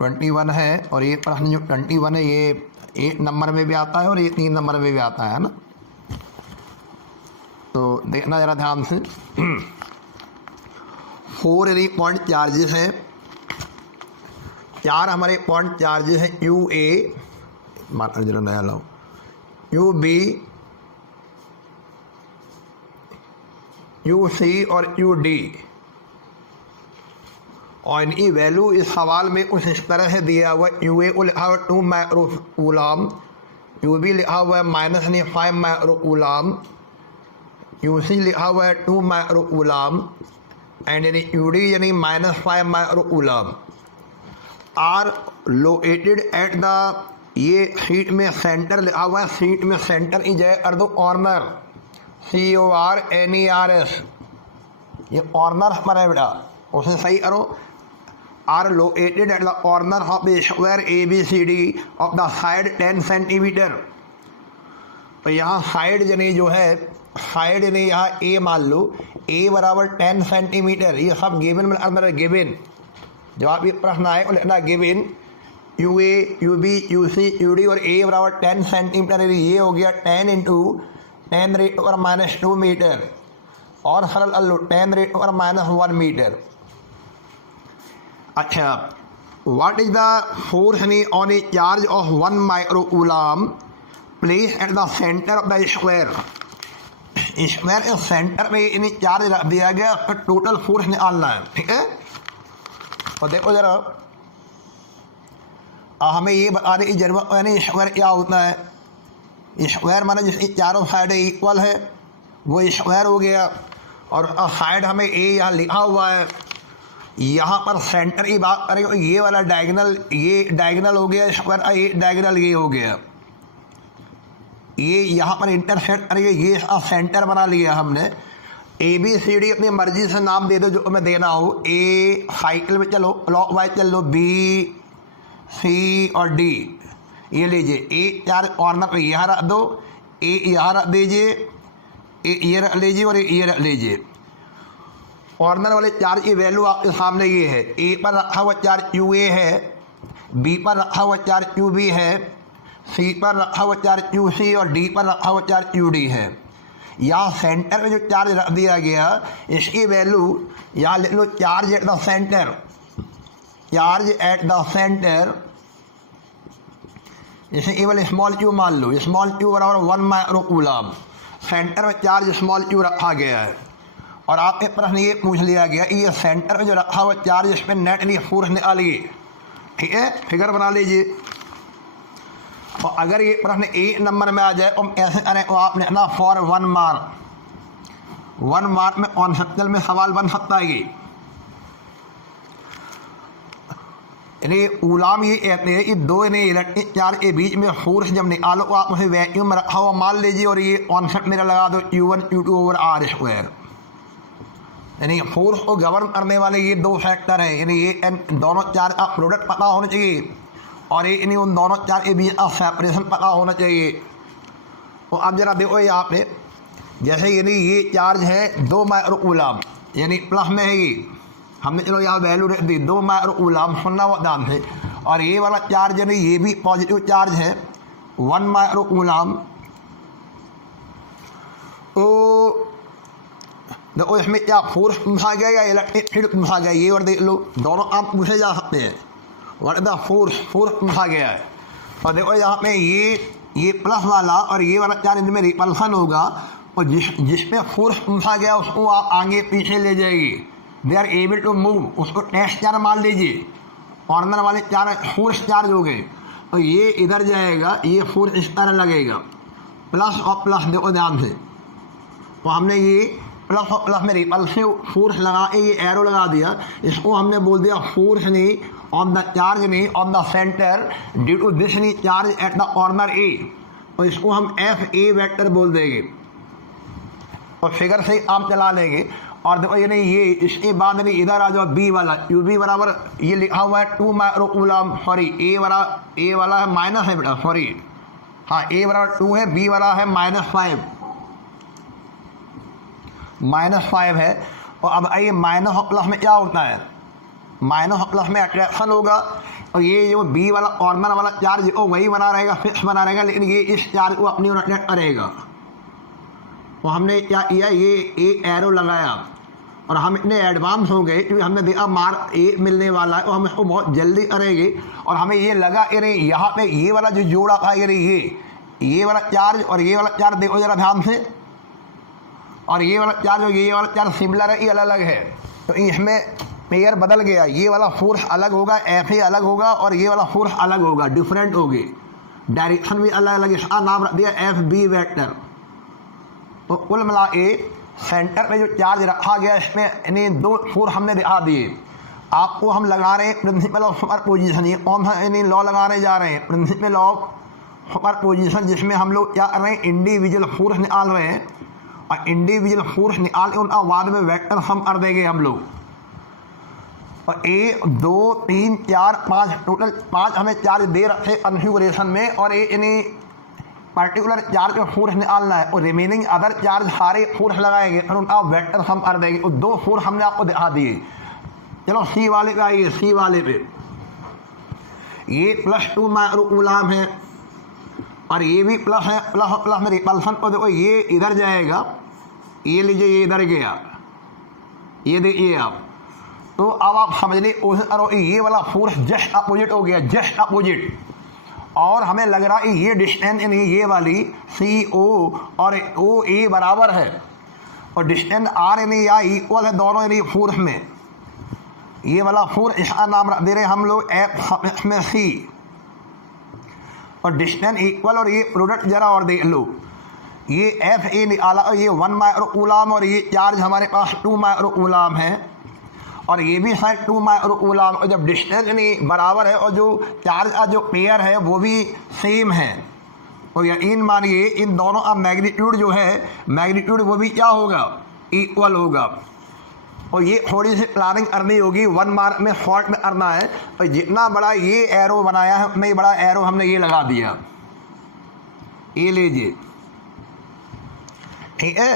21 है और ये प्रश्न जो 21 है ये 1 नंबर में भी आता है और ये 3 नंबर में भी आता है ना। तो देखना ज़रा ध्यान से। 4 यदि पॉइंट चार्जेस है, 4 हमारे पॉइंट चार्जेस हैं यू ए, जरा नया लाओ, यू बी, यू सी और यू डी, और इनकी वैल्यू इस सवाल में कुछ इस तरह से दिया हुआ है। यू ए को लिखा हुआ 2 माइक्रो कूलम, यू बी लिखा हुआ है -5 माइक्रो कूलम, यू सी लिखा हुआ है 2 माइक्रो कूलम एंड यानी यू डी यानी -5 micro coulomb are located at the, ये सीट में सेंटर लिखा हुआ है, सीट में सेंटर की जगह कर दो कॉर्नर, CORNERS, ये कॉर्नर हमारा है बेटा, उसे सही करो। Are located at the corner of the square ABCD of the side 10 centimetre. तो यहाँ साइड यानी जो है, साइड यानी यहाँ A मान लो, A बराबर 10 सेंटीमीटर, ये सब गिवन में अंदर गिवन। जब आप ये प्रश्न आए लिखना given UA, UB, UC, UD और A बराबर 10 सेंटीमीटर, ये हो गया 10 इंटू 10⁻⁻2 मीटर, और सरल अल्लू 10⁻⁻1 मीटर। अच्छा, what is the force on A charge of 1 micro coulomb place at the centre of the square. Square के सेंटर में इन्हें चार्ज रख दिया गया, उसका टोटल फोर्स निकालना है, ठीक है। और देखो जरा, हमें ये बताने की जरूरत है नहीं स्क्वायर क्या होता है। स्क्वायर माना जिसकी चारों साइडें इक्वल है वो स्क्वायर हो गया, और साइड हमें ए यहाँ लिखा हुआ है। यहाँ पर सेंटर की बात करें तो ये वाला डायगोनल, ये डायगोनल हो गया स्क्वायर, ये डायगोनल ये हो गया, ये यहाँ पर इंटरसेक्ट करेंगे, ये सेंटर बना लिया हमने। ABCD अपनी मर्जी से नाम दे दो जो मैं देना हो। A साइकिल में चलो, क्लॉकवाइज चल लो, B, C और D, ये लीजिए। A 4 कॉर्नर पे यहाँ रख दो, A यहाँ रख दीजिए, A ये रख लीजिए और ये रख लीजिए। कॉर्नर वाले चार्ज की वैल्यू आपके सामने ये है। A पर रखा हुआ चार्ज QA है, B पर रखा हुआ चार्ज QB है, C पर रखा हुआ चार्ज QC और D पर रखा हुआ चार्ज QD है। यहाँ सेंटर में जो चार्ज रख दिया गया इसकी वैल्यू यहाँ लिख लो, charge at the centre, charge at the centre, जैसे केवल स्मॉल क्यू मान लो, स्मॉल क्यू बराबर 1 माइक्रो कूलम, सेंटर में चार्ज स्मॉल क्यू रखा गया है। और आपके प्रश्न ये पूछ लिया गया कि ये सेंटर में जो रखा हुआ चार्ज इस पर नेट फोर्स निकालिए, ठीक है, फिगर बना लीजिए। और अगर ये प्रश्न 1 नंबर में आ जाए तो हम कैसे करें, तो आप लिखना फॉर 1 मार्क, 1 मार्क में कॉन्सेप्चुअल में सवाल बन सकता है। यानी कूलम ये कहते हैं कि दो इलेक्ट्रिक चार्ज के बीच में फोर्स जब निकालो तो आप उसे वैक्यूम में रखा हुआ मान लीजिए, और ये कॉन्सेप्ट मेरा लगा दो Q1 Q2 over R square. यानी फोर्स को गवर्न करने वाले ये 2 फैक्टर हैं, यानी ये दोनों चार्ज का प्रोडक्ट पता होना चाहिए और ये यानी उन दोनों चार्ज के बीच का सेपरेशन पता होना चाहिए। तो अब जरा देखो यहाँ पे, जैसे यानी ये चार्ज है 2 माइक्रो कूलम, यानी प्लस में है ये, हमने चलो यहाँ वैल्यू रख दी 2 माइक्रो कूलम, सुनना वो ध्यान से। और ये वाला चार्ज यानी ये भी पॉजिटिव चार्ज है 1 माइक्रो कूलम। तो देखो इसमें क्या फोर्स पूछा गया या इलेक्ट्रिक फील्ड पूछा गया, ये और देख लो, दोनों आप पूछे जा सकते हैं। What is the force, force पूछा गया है। और देखो यहाँ पे ये प्लस वाला और ये वाला चार्ज इनमें रिपल्सन होगा, और जिस पे फोर्स पूछा गया उसको आप आगे पीछे ले जाएगी, they are able to move, उसको टेस्ट चार्ज मान लीजिए। कॉर्नर वाले चार्ज फोर्स चार्ज हो गए, तो ये इधर जाएगा, ये फोर्स इस तरह लगेगा, प्लस और प्लस, देखो ध्यान से। तो हमने ये प्लस और प्लस में रिपल्सिव फोर्स लगा के ये एरो लगा दिया, इसको हमने बोल दिया फोर्स नहीं ऑन द चार्ज नहीं on the centre due to this नहीं charge at the corner A, तो इसको हम FA वेक्टर बोल देंगे और फिगर से आप चला लेंगे। और देखो ये नहीं, ये इसके बाद नहीं इधर आ जाओ, B वाला UB बराबर ये लिखा हुआ है 2 माइक्रो कूलम, सॉरी A वाला है माइनस है बेटा, सॉरी हाँ A बराबर 2 है, B वाला है -5 है। और अब आइए माइनस और प्लस में क्या होता है, माइनस और प्लस में अट्रैक्शन होगा, और ये जो बी वाला कॉर्नर वाला चार्ज वो वही बना रहेगा, फिक्स बना रहेगा, लेकिन ये इस चार्ज को अपनी ओर अट्रैक्ट करेगा। तो हमने क्या किया, ये एरो लगाया और हम इतने एडवांस हो गए क्योंकि हमने देखा मार ए मिलने वाला है और हम इसको बहुत जल्दी करेंगे। और हमें ये लगा अरे यहाँ पे ये वाला जो जोड़ा था अरे ये वाला चार्ज और ये वाला चार्ज देखो जरा ध्यान से, और ये वाला चार्ज और ये वाला चार्ज सिमिलर है, ये अलग अलग है। तो इसमें पेयर बदल गया, ये वाला फोर्स अलग होगा, एफ ए अलग होगा और ये वाला फोर्स अलग होगा, डिफरेंट होगी, डायरेक्शन भी अलग अलग। इसका नाम रख दिया एफ बी वेक्टर। तो कुल मिला के सेंटर पे जो चार्ज रखा गया इसमें इन्हें दो फोर्स हमने दिखा दिए। आपको हम लगा रहे हैं प्रिंसिपल ऑफ सुपर पोजिशन, ये कौन सा इन्हें लॉ लगाने जा रहे हैं, प्रिंसिपल ऑफ सुपर पोजिशन, जिसमें हम लोग क्या कर रहे हैं, इंडिविजुअल फोर्स निकाल रहे हैं और इंडिविजुअल फोर्स निकाल के उनका बाद में वेक्टर हम कर देंगे हम लोग। और 1 2 3 4 5 टोटल 5 हमें चार्ज दे रखे कन्फिगरेशन में, और ये इन्हें पर्टिकुलर चार्ज पे फोर्स निकालना है और रिमेनिंग अदर चार्ज सारे फोर्स लगाएंगे और उनका वेक्टर हम कर देंगे। और 2 फोर्स हमने आपको दिखा दिए। चलो सी वाले पे आइए, सी वाले पे ये +2 माइक्रोकूलम है और ये भी प्लस है, प्लस प्लस में रिपल्सन को देखो, ये इधर जाएगा, ये लीजिए ये इधर गया, ये देखिए आप। तो अब आप समझ ली कोशिश करो, ये वाला फोर्स जस्ट अपोजिट हो गया, जस्ट अपोजिट। और हमें लग रहा है ये डिस्टेंस ये वाली सी ओ और ओ ए बराबर है और डिस्टेंस आर या इक्वल है दोनों फोर्स में। ये वाला फोर्स इसका नाम रख दे रहे हम लोग एफ में सी, और डिस्टेंस इक्वल, और ये प्रोडक्ट जरा और देख लो, ये एफ ए निकाला और ये 1 माइक्रोकूलम और ये चार्ज हमारे पास 2 माइक्रोकूलम है और ये भी शायद 2 माइक्रोकूलम। और जब डिस्टेंस नहीं बराबर है और जो चार्ज का जो पेयर है वो भी सेम है, और यकीन मानिए इन दोनों का मैग्नीट्यूड जो है मैग्नीट्यूड वो भी क्या होगा, इक्वल होगा। और ये थोड़ी सी प्लानिंग करनी होगी, 1 मार्क में शॉर्ट में करना है। और जितना बड़ा ये एरो बनाया है उतना ही बड़ा एरो हमने ये लगा दिया, ये लीजिए, ठीक है।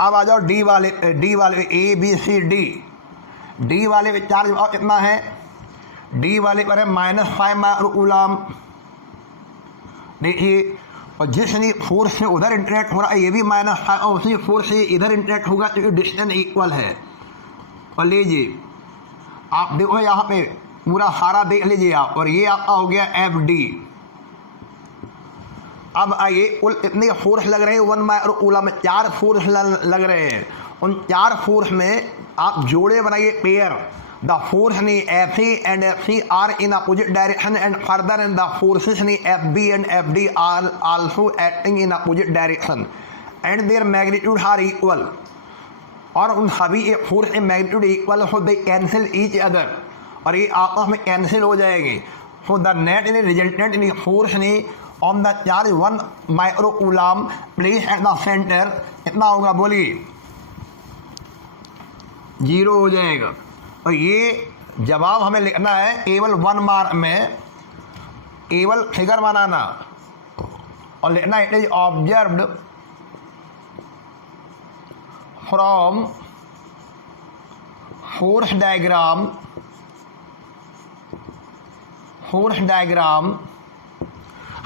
अब आ जाओ डी वाले ए बी सी डी वाले पे चार्ज कितना है, डी वाले पर है -5 माइक्रोकूलम, देखिए। और जिसने फोर्स से उधर इंटरेक्ट हो रहा है ये भी -5 और उसी फोर्स से इधर इंटरेक्ट होगा क्योंकि डिस्टेंस इक्वल है। और लीजिए आप देखो यहाँ पे पूरा सारा देख लीजिए आप, और ये आपका हो गया एफ डी। अब आइए कुल इतने फोर्स लग रहे हैं 1 माइक्रोकूलम में, 4 फोर्स लग रहे हैं। उन 4 फोर्स में आप जोड़े बनाइए पेयर, द फोर्स नी F E and F C are in opposite direction and further in the forces नी F B and F D are also acting in opposite direction and their magnitude are equal. और उन सभी एक force के magnitude equal हो, दे cancel each other, और ये आपस में कैंसिल हो जाएंगे। So the net in resultant in force ने on the charge 1 microcoulomb place at the centre कितना होगा बोलिए, 0 हो जाएगा। और ये जवाब हमें लिखना है केवल 1 मार्क में, केवल फिगर बनाना और लिखना it is observed from force diagram.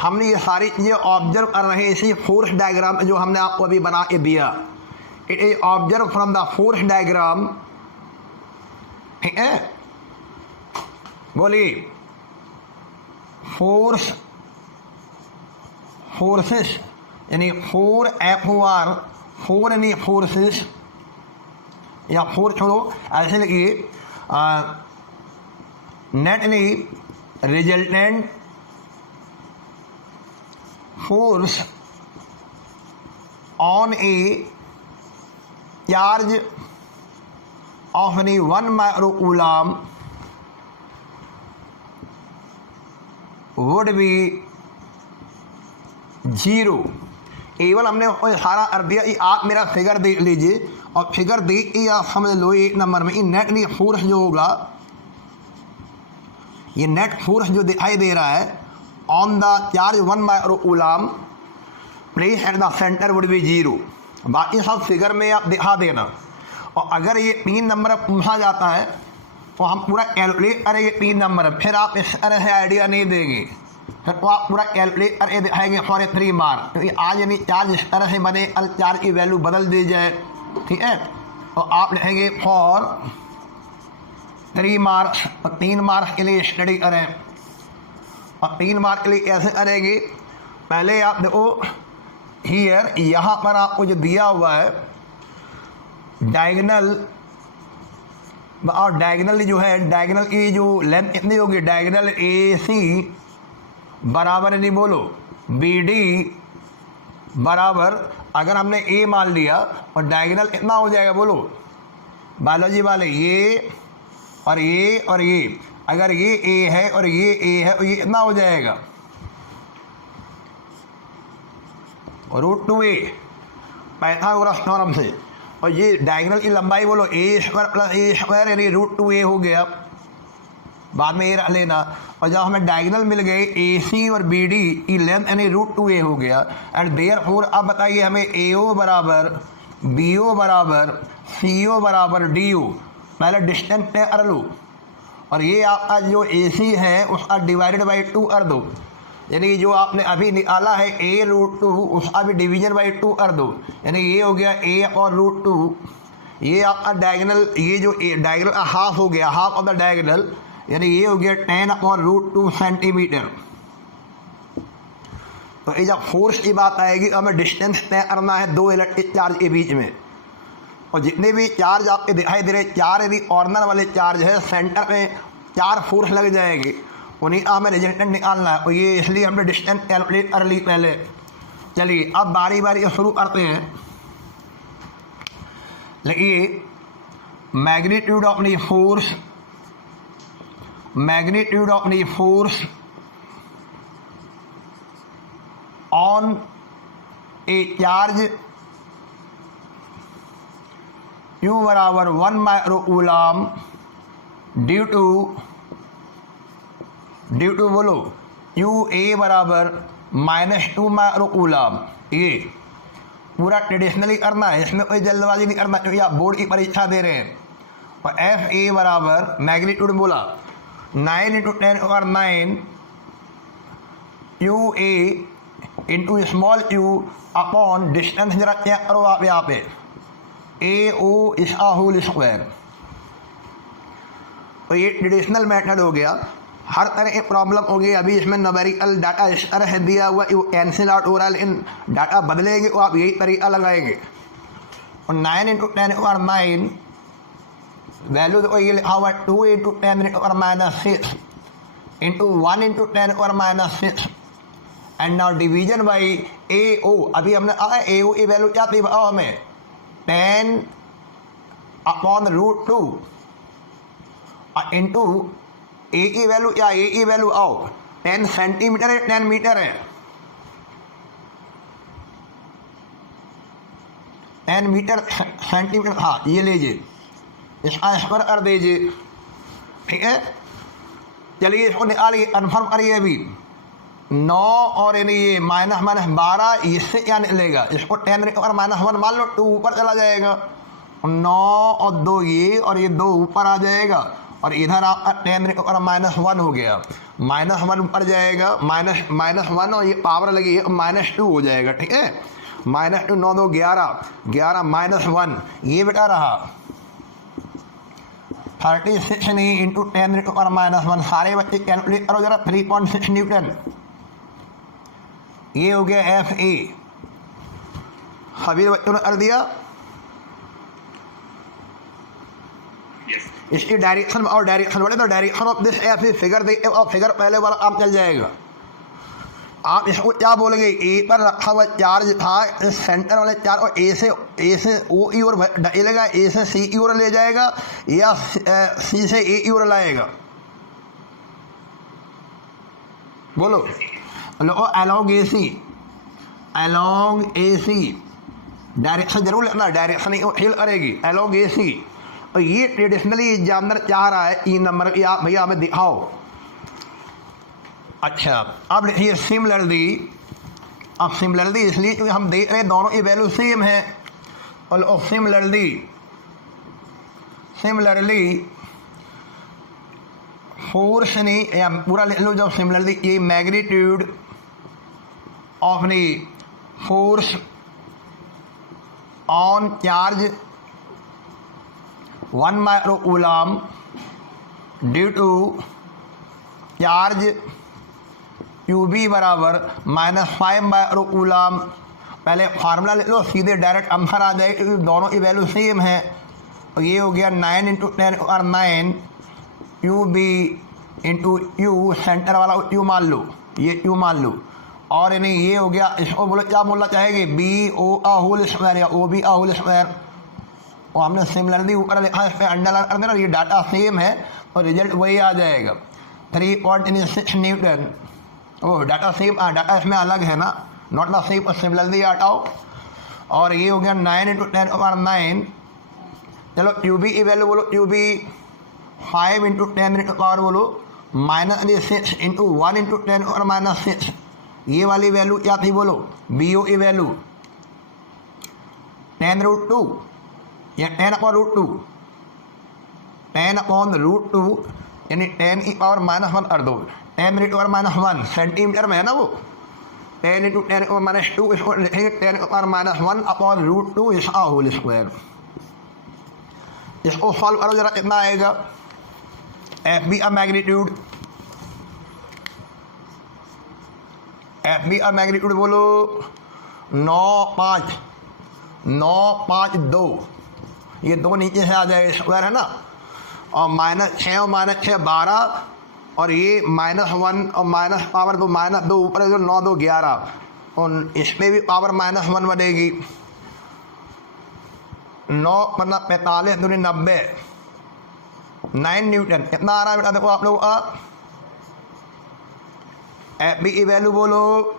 हमने ये सारी चीज़ें ऑब्जर्व कर रहे हैं इसी फोर्स डायग्राम जो हमने आपको अभी बना के दिया। It is observe from the force diagram, ठीक है, बोलिए। फोर्सेस यानी 4F1 4 यानी फोर्सेस, या 4 छोड़ो ऐसे लिखिए, नेट यानी resultant force on A charge of any 1 microcoulomb would be 0। केवल हमने सारा कर दिया। आप मेरा फिगर देख लीजिए और फिगर देख के आप समझ लो 1 नंबर में नेट नहीं फोर्स जो होगा, ये नेट फोर्स जो दिखाई दे रहा है on the charge 1 microcoulomb place at the centre would be 0। बाकी सब फिगर में आप दिखा देना। और अगर ये 3 नंबर पूछा जाता है तो हम पूरा कैलकुलेट करेंगे 3 नंबर, फिर आप इस तरह से आइडिया नहीं देंगे, फिर तो आप पूरा कैलकुलेट करके दिखाएंगे फॉर 3 मार्क, क्योंकि आज यानी चार्ज इस तरह से बने, कल चार्ज की वैल्यू बदल दी जाए, ठीक है। तो आप लिखेंगे फॉर 3 मार्क्स, तो 3 मार्क्स के लिए स्टडी करें। और 3 मार्क के लिए कैसे करेंगे, पहले आप देखो हियर, यहाँ पर आपको जो दिया हुआ है डायगोनल, और डायगोनल जो है, डायगोनल की जो लेंथ कितनी होगी, डायगोनल AC बराबर नहीं बोलो BD बराबर, अगर हमने A मान लिया और डायगोनल कितना हो जाएगा बोलो बायोलॉजी वाले, ये और ये और ये, अगर ये A है और ये A है तो ये कितना हो जाएगा √2A पाइथागोरस थ्योरम से। और ये डायगोनल की लंबाई बोलो A² + A² यानी √2A हो गया, बाद में ये रख लेना। और जब हमें डायगोनल मिल गए AC और BD की लेंथ यानी √2A हो गया। एंड देयरफॉर अब बताइए हमें AO बराबर BO बराबर CO बराबर DO, पहले डिस्टेंस तय कर लो, और ये आपका जो AC है उसका डिवाइडेड बाई 2 कर दो, यानी जो आपने अभी निकाला है A√2 उसका भी डिवीजन बाई 2 कर दो, यानी ये हो गया A और √2, ये आपका डायगोनल, ये जो डायगोनल हाफ हो गया, हाफ ऑफ द डायगोनल, यानी ये हो गया 10 और √2 सेंटीमीटर। तो ये जब फोर्स की बात आएगी हमें डिस्टेंस तय करना है 2 इलेक्ट्रिक चार्ज के बीच में, और जितने भी चार्ज आपके दिखाई दे रहे 4 यदि कॉर्नर वाले चार्ज है, सेंटर में 4 फोर्स लग जाएंगे, उन्हीं का हमें रिजल्टेंट निकालना है। और ये इसलिए हमने डिस्टेंस कैलकुलेट कर ली पहले। चलिए अब बारी बारी शुरू करते हैं। देखिए magnitude of the force, magnitude of the force on A charge Q बराबर 1 माइक्रोकूलम ड्यू टू बोलो QA बराबर -2 माइक्रोकूलम। ये पूरा ट्रेडिशनली करना है, इसमें कोई जल्दबाजी नहीं करना, क्योंकि आप बोर्ड की परीक्षा दे रहे हैं। और FA बराबर मैग्नीट्यूड बोला 9 × 10⁹ QA into small q upon distance, जरा चेक करो आप यहाँ पे AO इसका होल स्क्वायर। तो ये ट्रेडिशनल मेथड हो गया, हर तरह की प्रॉब्लम होगी। अभी इसमें न्यूमेरिकल डाटा इस तरह है दिया हुआ कि वो कैंसिल आउट हो रहा है, लेकिन डाटा बदलेंगे तो आप यही तरीका लगाएंगे। और 9 × 10⁹ वैल्यू तो ये लिखा हुआ 2 × 10⁻6 into 1 × 10⁻6 and now division by AO। अभी हमने AO की वैल्यू क्या थी बताओ हमें, 10 अपॉन √2 इंटू A की वैल्यू क्या, A की वैल्यू आओ 10 सेंटीमीटर है 10 मीटर है, 10 मीटर सेंटीमीटर, हाँ ये लीजिए, इसका स्क्वायर कर दीजिए, ठीक है। चलिए इसको निकालिए, कन्फर्म करिए। अभी 9 और यानी ये -12, इससे क्या निकलेगा, इसको 10 और -1 मान लो, 2 ऊपर चला जाएगा, 9 और 2 ये, और ये 2 ऊपर आ जाएगा, और इधर आपका 10 और -1 हो गया, -1 ऊपर जाएगा, -1 और ये पावर लगी है -2 हो जाएगा, ठीक है। -2 9 2 11 11 -1 ये बेटा रहा 36 नहीं इंटू 10 और -1। सारे बच्चे कैलकुलेट करो जरा, 3.6 न्यूटन। ये हो गया FA, सभी बच्चों ने कर दिया। इसकी डायरेक्शन और डायरेक्शन बोले तो डायरेक्शन ऑफ दिस ऐसे फिगर दे, और फिगर पहले वाला काम चल जाएगा। आप इसको क्या बोलेंगे, ए पर रखा हुआ चार्ज था, इस सेंटर वाले चार्ज और ए से ओ की ओर ढकेलेगा, ए से सी की ओर ले जाएगा, या सी से ए की ओर लाएगा, बोलो। अलोंग AC डायरेक्शन जरूर लिखना, डायरेक्शन हिल करेगी अलोंग AC। और ये ट्रेडिशनली एग्जामिनर चाह रहा है 3 नंबर की, आप भैया हमें दिखाओ। अच्छा अब लिखिए सिमिलरली, अब सिमिलरली इसलिए क्योंकि हम देख रहे हैं दोनों की वैल्यू सेम है। और सिमिलरली फोर्स ने या पूरा लिख लो जब सिमिलरली ये मैग्नीट्यूड ऑफ नी force on charge 1 micro coulomb due to charge QB बराबर -5 माइक्रो कूलम। पहले फार्मूला ले लो, सीधे डायरेक्ट आंसर आ जाए क्योंकि दोनों की वैल्यू सेम है। और ये हो गया 9 × 10⁻⁹ QB × U, सेंटर वाला U मान लो, ये U मान लो। और यानी ये हो गया, इसको बोलो क्या बोलना चाहेंगे, BO² या OB²। और हमने सिमिलरली ऊपर लिखा है, इस पर अंडरलाइन कर देना, ये डाटा सेम है और रिजल्ट वही आ जाएगा 3.6 न्यूटन। ओह डाटा सेम, डाटा इसमें अलग है ना, नॉट द सेम, और सिमिलरली हटाओ। और ये हो गया 9 × 10⁻⁹। चलो QB की वैल्यू बोलो, QB 5 × 10⁻⁻, बोलो -6 × 1 × 10⁻⁻6। ये वाली वैल्यू क्या थी बोलो, BO की वैल्यू 10√2 या 10/√2, 10/√2 यानी 10⁻⁻1 कर दो, 10⁻⁻1 सेंटीमीटर में है ना वो, 10 × 10⁻2 इसको लिखेंगे 10⁻1/√2 इसका होल स्क्वायर। इसको सॉल्व करो जरा, कितना आएगा। FB का मैग्नीट्यूड, FB का मैग्नीट्यूड बोलो 9.5 ये दो नीचे से आ जाएगा, स्क्वायर है ना। और -6 और -6 12, और ये -1 और -2 -2 ऊपर है जो 9 2 11, और इसमें भी पावर -1 बनेगी। 9 × 45 × 90, 9 न्यूटन। कितना आ रहा है बेटा, देखो आप लोग FB की वैल्यू बोलो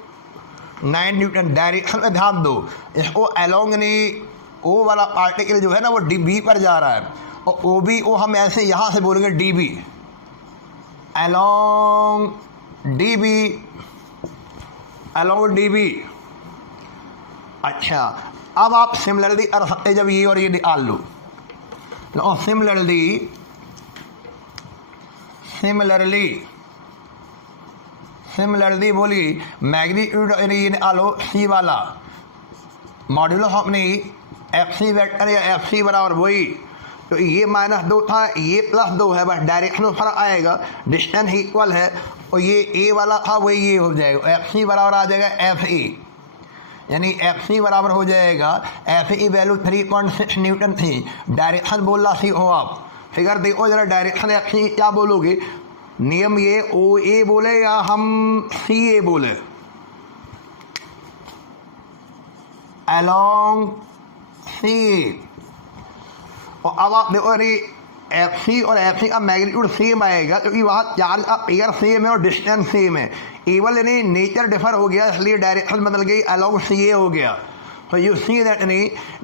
9 न्यूटन। डायरेक्शन में ध्यान दो, इसको अलोंग नहीं, O वाला पार्टिकल जो है ना वो DB पर जा रहा है, और OB हम ऐसे यहाँ से बोलेंगे DB, अलोंग DB। अच्छा, अब आप सिमिलरली कर सकते जब ये और ये निकाल लो। और सिमिलरली बोली मैग्नीट्यूड ये निकालो C वाला, मॉड्यूलस अपनी FC वेक्टर या FC बराबर वही, तो ये -2 था, ये +2 है, बस डायरेक्शन में फर्क आएगा, डिस्टेंस इक्वल है। और ये A वाला था वही ये हो जाएगा, FC बराबर आ जाएगा FE, यानी FC बराबर हो जाएगा, FE वैल्यू 3.6 न्यूटन थी। डायरेक्शन बोलना सीखो आप, फिगर देखो जरा, डायरेक्शन FC क्या बोलोगे, नियम ये OA बोले या हम CA बोले, अलोंग CA। और अब आप देखो अरे FC और FC का मैग्नीट्यूड सेम आएगा क्योंकि वहाँ चार्ज का पेयर सेम है और डिस्टेंस सेम है, केवल यानी नेचर डिफर हो गया, इसलिए डायरेक्शन बदल गई, अलोंग CA हो गया। तो you see that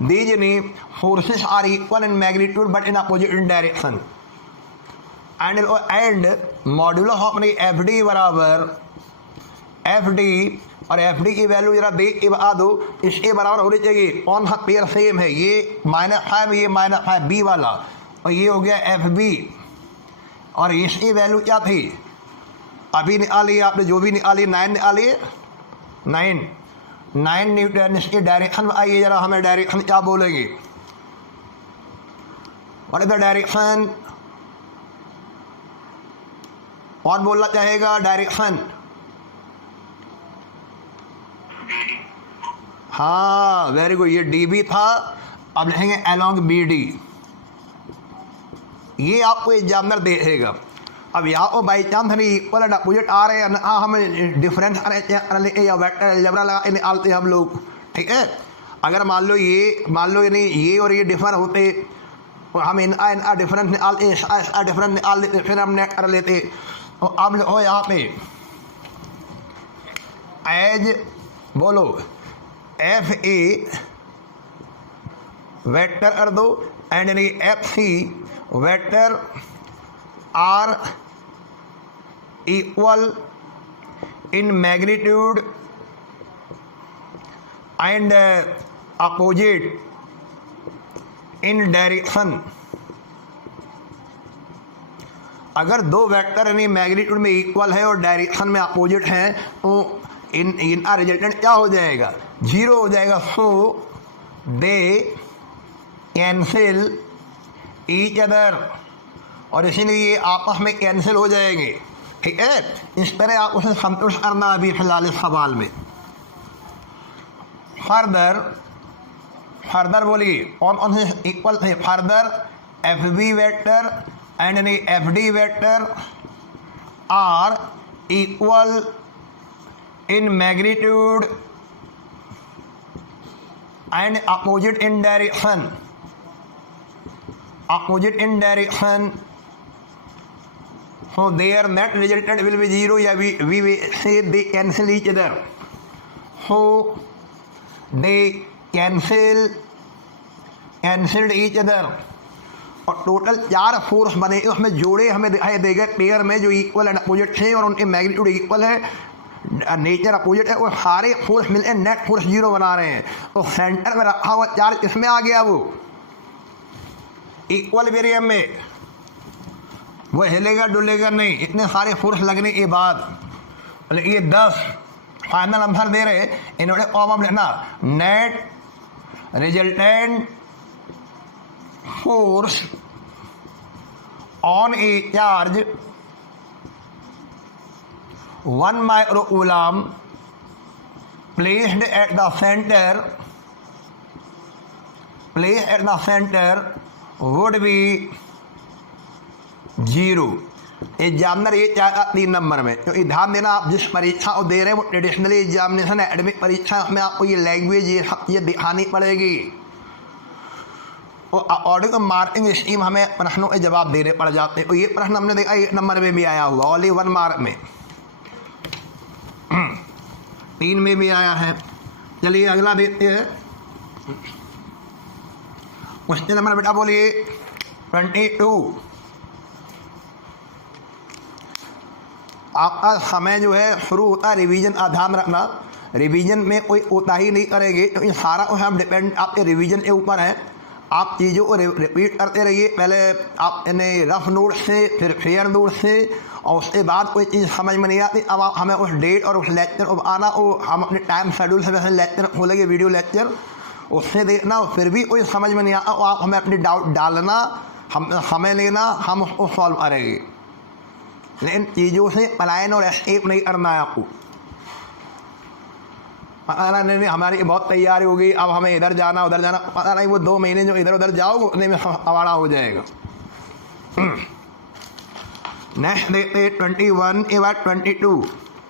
these forces are equal in magnitude but in opposite in direction. And modulus of FD बराबर FD, और FD की वैल्यू जरा देख के बता दो, इसके बराबर होनी चाहिए, कौन सा पेयर सेम है, ये -5 ये -5 B वाला, और ये हो गया FB। और इसकी वैल्यू क्या थी, अभी निकाली आपने, जो भी निकाली 9 निकालिए, 9 न्यूटन। इसके डायरेक्शन में आइए जरा, हमें डायरेक्शन क्या बोलेंगे, व्हाट इज द डायरेक्शन, कौन बोलना चाहेगा डायरेक्शन। हाँ वेरी गुड, ये DB था, अब लिखेंगे अलोंग BD, ये आपको एग्जामिनर देखेगा। अब यहाँ को बाई चांस नहीं इक्वल एंड अपोजिट आ रहे हैं, हमें डिफरेंस या वेक्टर अलजेब्रा लगा निकालते हैं हम लोग, ठीक है। अगर मान लो यानी ये और ये डिफर होते, और हम इनका डिफरेंस निकालते, इसका डिफरेंस निकाल लेते, फिर हम नेट कर लेते। तो अब लिखो यहाँ पे एज बोलो FA वेक्टर कर दो, एंड यानी FC vector are equal in magnitude and opposite in direction. अगर दो वेक्टर यानी मैग्नीट्यूड में इक्वल है और डायरेक्शन में अपोजिट हैं तो इनका रिजल्टेंट क्या हो जाएगा, 0 हो जाएगा। सो दे कैंसिल ईच अदर, और इसीलिए ये आपस में कैंसिल हो जाएंगे। ठीक है, इस तरह आप उसे संतुष्ट करना अभी फिलहाल इस सवाल में। फर्दर बोलिए कौन कौन से इक्वल थे। Further F B vector and F D vector are equal in magnitude and opposite in direction. Opposite in direction, so their net resultant will be 0, या we say they cancel each other, so they cancelled each other। और total 4 force बने, उसमें जोड़े हमें दिखाई देगा pair में जो इक्वल एंड अपोजिट थे और उनके मैग्नीट्यूड इक्वल है, नेचर अपोजिट है, और सारे फोर्स मिलकर नेट फोर्स 0 बना रहे हैं। तो सेंटर में रखा हुआ चार्ज किसमें आ गया, वो इक्वल वेरियम में, वो हिलेगा डुलेगा नहीं, इतने सारे फोर्स लगने के बाद। ये 10 फाइनल आंसर दे रहे, इन्होंने कॉमन लिखना net resultant force on A charge 1 microcoulomb placed at the centre would be 0। Examiner ये चाहेगा 3 नंबर में, क्योंकि ध्यान देना आप जिस परीक्षा को दे रहे हैं वो ट्रेडिशनली एग्जामिनेशन है, एडमिट परीक्षा में आपको ये लैंग्वेज ये सब चीज़ें दिखानी पड़ेगी। और अकॉर्डिंग टू मार्किंग स्कीम हमें प्रश्नों के जवाब देने पड़ जाते हैं। और ये प्रश्न हमने देखा 1 नंबर में भी आया हुआ, ओनली 1 मार्क में, 3 में भी आया है। चलिए अगला देखते हैं। क्वेश्चन नंबर बेटा बोलिए 22। आपका समय जो है शुरू होता है रिवीजन, ध्यान रखना रिवीजन में कोई कोताही नहीं करेंगे, तो ये सारा हम डिपेंड आपके रिवीजन के ऊपर है। आप चीज़ों को रिपीट करते रहिए, पहले आप इन्हें रफ नोट से, फिर फेयर नोट से, और उसके बाद कोई चीज़ समझ में नहीं आती अब आप हमें उस डेट और उस लेक्चर को आना, वो हम अपने टाइम शेड्यूल से वैसे लेक्चर खोलेंगे, वीडियो लेक्चर, उससे देखना। फिर भी कोई समझ में नहीं आता, आप हमें अपनी डाउट डालना, हम समय लेना, हम उसको सॉल्व करेंगे। लेकिन चीज़ों से पलायन और एस्केप नहीं करना है आपको। पता नहीं हमारी बहुत तैयारी होगी, अब हमें इधर जाना उधर जाना, पता नहीं वो 2 महीने जो इधर उधर जाओगे उतने में अवाड़ा हो जाएगा। नेक्स्ट देखते 21 के बाद 22।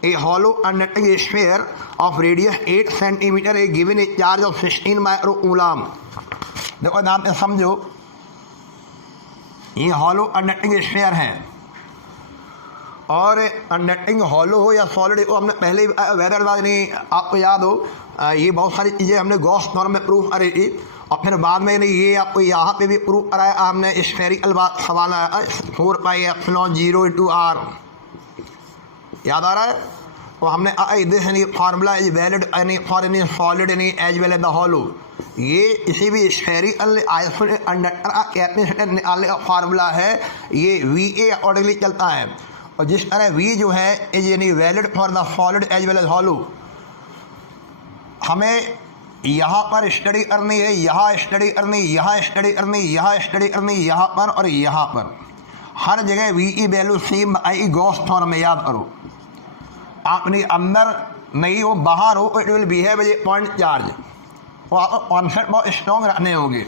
A hollow conducting sphere of radius 8 centimetre a given a charge of 16 microcoulomb. देखो नाम से समझो, ये हॉलो कंडक्टिंग स्फीयर है, और कंडक्टिंग हॉलो हो या सॉलिड हो, हमने पहले वेदर नहीं आपको याद हो, ये बहुत सारी चीज़ें हमने गॉस नॉर्म में प्रूफ करी थी, और फिर बाद में ये आपको यहाँ पे भी प्रूफ कराया हमने। स्फेरिकल बात सवाल आया 4πε0 r, याद आ रहा है। तो हमने this any formula is valid any for any solid any as well as the hollow. ये किसी भी स्फेरिकल आइसोलेटेड कंडक्टर का कैपेसिटेंस निकालने का फार्मूला है, ये VA अकॉर्डिंगली चलता है। और जिस तरह V जो है इज यानी valid for the solid as well as hollow. हमें यहाँ पर स्टडी करनी है, यहाँ स्टडी करनी, यहाँ स्टडी करनी, यहाँ स्टडी करनी, यहाँ पर और यहाँ पर, हर जगह VE value same I Gauss norm में, याद करो। आपने अंदर नहीं हो बाहर हो, it will behave as a point charge. वो आपको कॉन्सेप्ट बहुत स्ट्रॉन्ग रखने होंगे।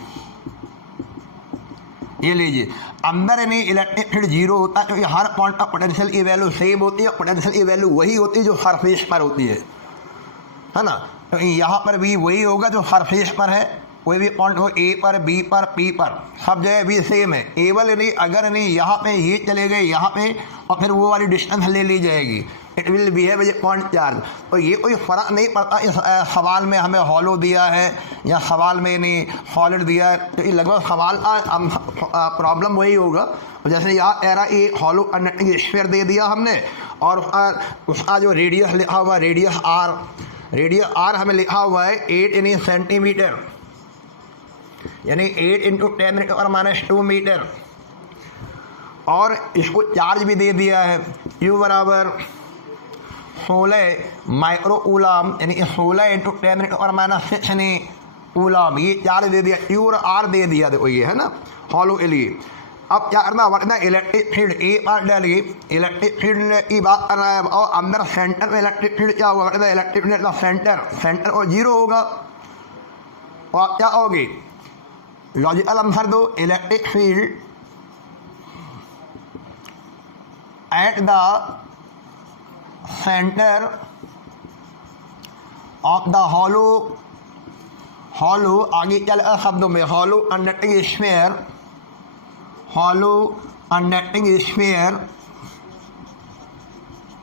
ये लीजिए, अंदर यानी इलेक्ट्रिक फील्ड 0 होता है, क्योंकि हर पॉइंट पर पोटेंशियल की वैल्यू सेम होती है। पोटेंशियल की वैल्यू वही होती है जो सरफेस पर होती है ना। तो यहाँ पर भी वही होगा जो सरफेस पर है। कोई भी पॉइंट हो A पर, B पर, P पर, सब जगह भी सेम है। केवल नहीं अगर नहीं यहाँ पे ये चले गए यहाँ पे, और फिर वो वाली डिस्टेंस ले ली जाएगी, it will behave as a point charge. तो ये कोई फ़र्क नहीं पड़ता इस सवाल में हमें हॉलो दिया है या सवाल में नहीं सॉलिड दिया है। तो ये लगभग सवाल का प्रॉब्लम वही होगा। जैसे यहाँ कह रहा ये हॉलो कंडक्टिंग स्फीयर दे दिया हमने, और उसका जो रेडियस लिखा हुआ है रेडियस R हमें लिखा हुआ है 8 यानी सेंटीमीटर, यानी 8 × 10⁻² मीटर। और इसको चार्ज भी दे दिया है, U बराबर 16 माइक्रो कूलम, यानी 16 इंटू 10 और -6 यानी कूलम, ये चार्ज दे दिया। U और R दे दिया, देखो ये है ना हॉलो के लिए। अब क्या करना, वरना इलेक्ट्रिक फील्ड ए बात डालिए, इलेक्ट्रिक फील्ड की बात कर रहा है, और अंदर सेंटर में इलेक्ट्रिक फील्ड क्या होगा, वरना इलेक्ट्रिक फील्ड सेंटर और 0 होगा। और आप क्या होगी, लॉजिकल आंसर दो, electric field at the centre of the hollow आगे चल शब्दों में hollow conducting sphere, hollow conducting sphere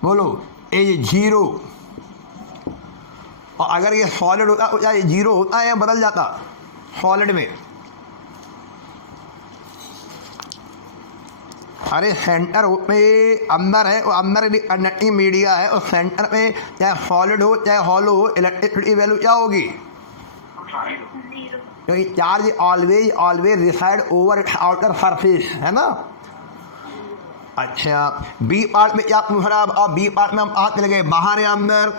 बोलो इज 0। और अगर ये सॉलिड होता या 0 होता है, बदल जाता सॉलिड में। अरे सेंटर में अंदर है, और अंदर कंडक्टिंग मीडिया है, और सेंटर में चाहे सॉलिड हो चाहे हॉलो हो, इलेक्ट्रिसिटी वैल्यू क्या होगी, क्योंकि charge always reside over outer surface, है ना। अच्छा, बी पार्ट में क्या पूछ रहा है, अब बी पार्ट में हम आ चले गए, बाहर या अंदर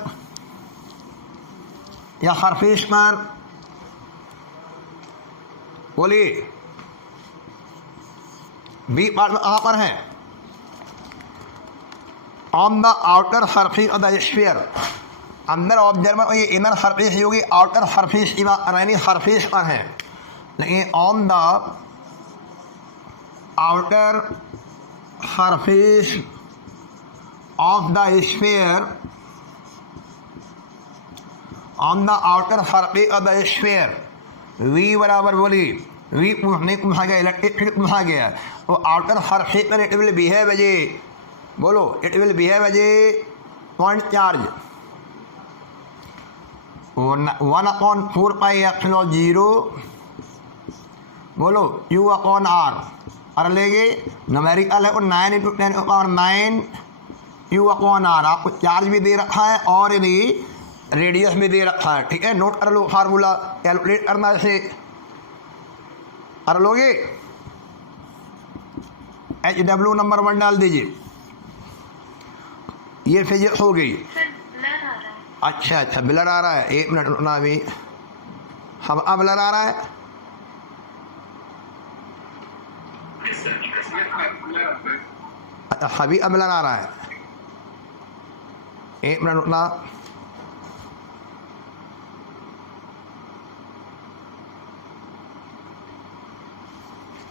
या सरफेस पर, बोलिए। बी पार्ट में कहाँ पर है, on the outer surface of the sphere, अंदर ऑब्जर्वर ये इनर सरफेस होगी, आउटर सरफेस यानी सरफेस पर है, लेकिन on the outer surface of the sphere, on the outer surface of the sphere, V बराबर बोली, वी पूछने पूछा गया, इलेक्ट्रिक फील्ड पूछा गया, तो आउटर सरफेस पर it will behave as a, बोलो it will behave as a point charge 1/4 pi epsilon 0, बोलो U/R, और लेंगे न्यूमेरिकल है, और 9 × 10⁹ U/R। आपको चार्ज भी दे रखा है और यदि रेडियस भी दे रखा है, ठीक है। नोट कर लो, फार्मूला कैलकुलेट करना ऐसे कर लोगे। HW नंबर 1 डाल दीजिए, ये फिजिक्स हो गई। अच्छा ब्लर आ रहा है, 1 मिनट रुकना अभी। हम अब ब्लर आ रहा है, अभी अब ब्लर आ रहा है, 1 मिनट रुकना।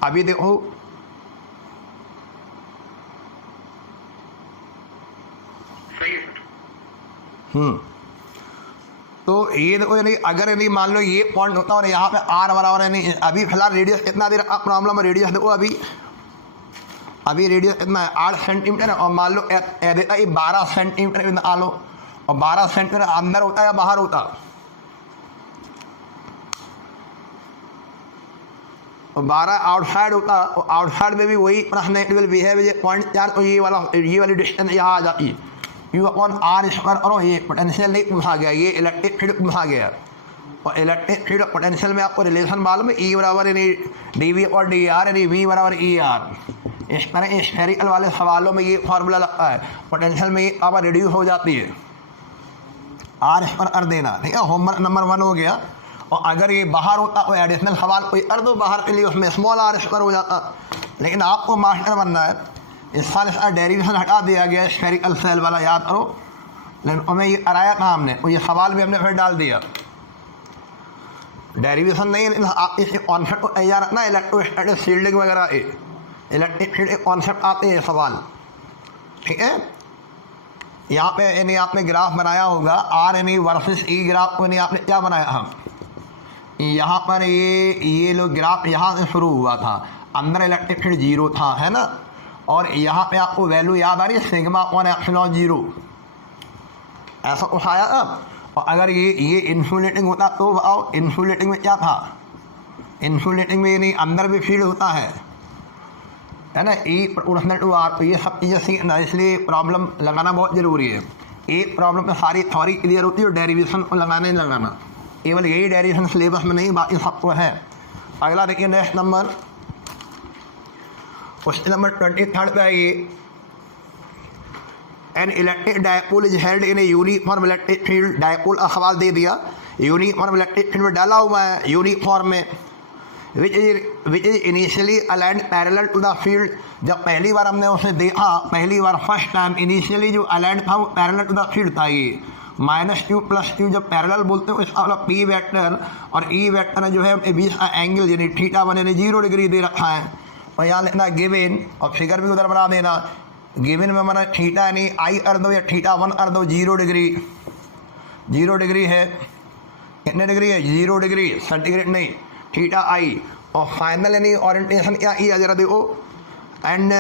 अभी देखो, तो ये देखो, यानी अगर यदि मान लो ये पॉइंट होता और यहाँ पे R बराबर, यानी अभी फिलहाल रेडियस कितना दे रखा, प्रॉब्लम रेडियस देखो, अभी रेडियस कितना है 8 सेंटीमीटर, और मान लो देता है 12 सेंटीमीटर आ लो, और 12 सेंटीमीटर अंदर होता है या बाहर होता, और 12 आउटसाइड होता, और आउटसाइड में भी वही प्रश्न है, it will behave as a point charge, तो ये वाली डिस्टेंस यहाँ आ जाती है U/R²। और ये पोटेंशियल नहीं पूछा गया, ये इलेक्ट्रिक फील्ड पूछा गया, और इलेक्ट्रिक फील्ड और पोटेंशियल में आपको रिलेशन मालूम है, E बराबर यानी dV/dr, यानी V बराबर ER। इस तरह स्फेरिकल वाले सवालों में ये फार्मूला लगता है, पोटेंशियल में ये पावर रिड्यूस हो जाती है, R इस पर कर देना, ठीक है। होमवर्क नंबर 1 हो गया। और अगर ये बाहर होता, कोई एडिशनल सवाल कोई कर दो बाहर के लिए, उसमें स्मॉल r स्क्वायर हो जाता, लेकिन आपको मास्टर बनना है, इस साल इसका डेरिवेशन हटा दिया गया स्फेरिकल सेल वाला, याद करो। लेकिन हमें ये कराया था हमने, और ये सवाल भी हमने फिर डाल दिया, डेरिवेशन नहीं, आप इस कॉन्सेप्ट को तैयार रखना, इलेक्ट्रोस्टैटिक फील्डिंग वगैरह, इलेक्ट्रिक फील्ड एक कॉन्सेप्ट आते हैं सवाल, ठीक है। यहाँ पे यानी आपने ग्राफ बनाया होगा, R यानी वर्सेस E ग्राफ को, यानी आपने क्या बनाया, हम यहाँ पर ये लोग ग्राफ यहाँ से शुरू हुआ था, अंदर इलेक्ट्रिक फील्ड 0 था, है ना, और यहाँ पे आपको वैल्यू याद आ रही है, σ/ε0 ऐसा उठाया अब। और अगर ये इंसुलेटिंग होता तो बताओ, इंसुलेटिंग में क्या था, इंसुलेटिंग में यानी अंदर भी फील्ड होता है ना, E/2R, तो ये सब चीज़ें सीखना, इसलिए प्रॉब्लम लगाना बहुत ज़रूरी है। एक प्रॉब्लम में सारी थ्योरी क्लियर होती है, और डेरिवेशन को लगाना ही लगाना, केवल यही डेरिवेशन सिलेबस में नहीं, बाकी सबको है। अगला देखिए नेक्स्ट नंबर, क्वेश्चन नंबर 23 पे आइए। An electric dipole is held in a uniform electric field. Dipole का सवाल दे दिया, यूनिफॉर्म इलेक्ट्रिक फील्ड में डाला हुआ है यूनिफॉर्म में। Which is initially aligned parallel to the field. जब पहली बार हमने उसे देखा, पहली बार फर्स्ट टाइम इनिशियली जो अलाइंड था वो पैरेलल टू द फील्ड था। ये -q + q जब पैरेलल बोलते हो इसका मतलब p वेक्टर और e वेक्टर जो है उनके बीच का एंगल यानी θ1 यानी 0 डिग्री दे रखा है। और यहाँ लिखना गिवन और फिगर भी उधर बना देना। गिवन में माना θ यानी i कर दो या θ1 कर दो 0 डिग्री। 0 डिग्री है, कितने डिग्री है? 0 डिग्री, सेंटीग्रेड नहीं, θi। और फाइनल यानी ओरिएंटेशन क्या ई जरा देखो। And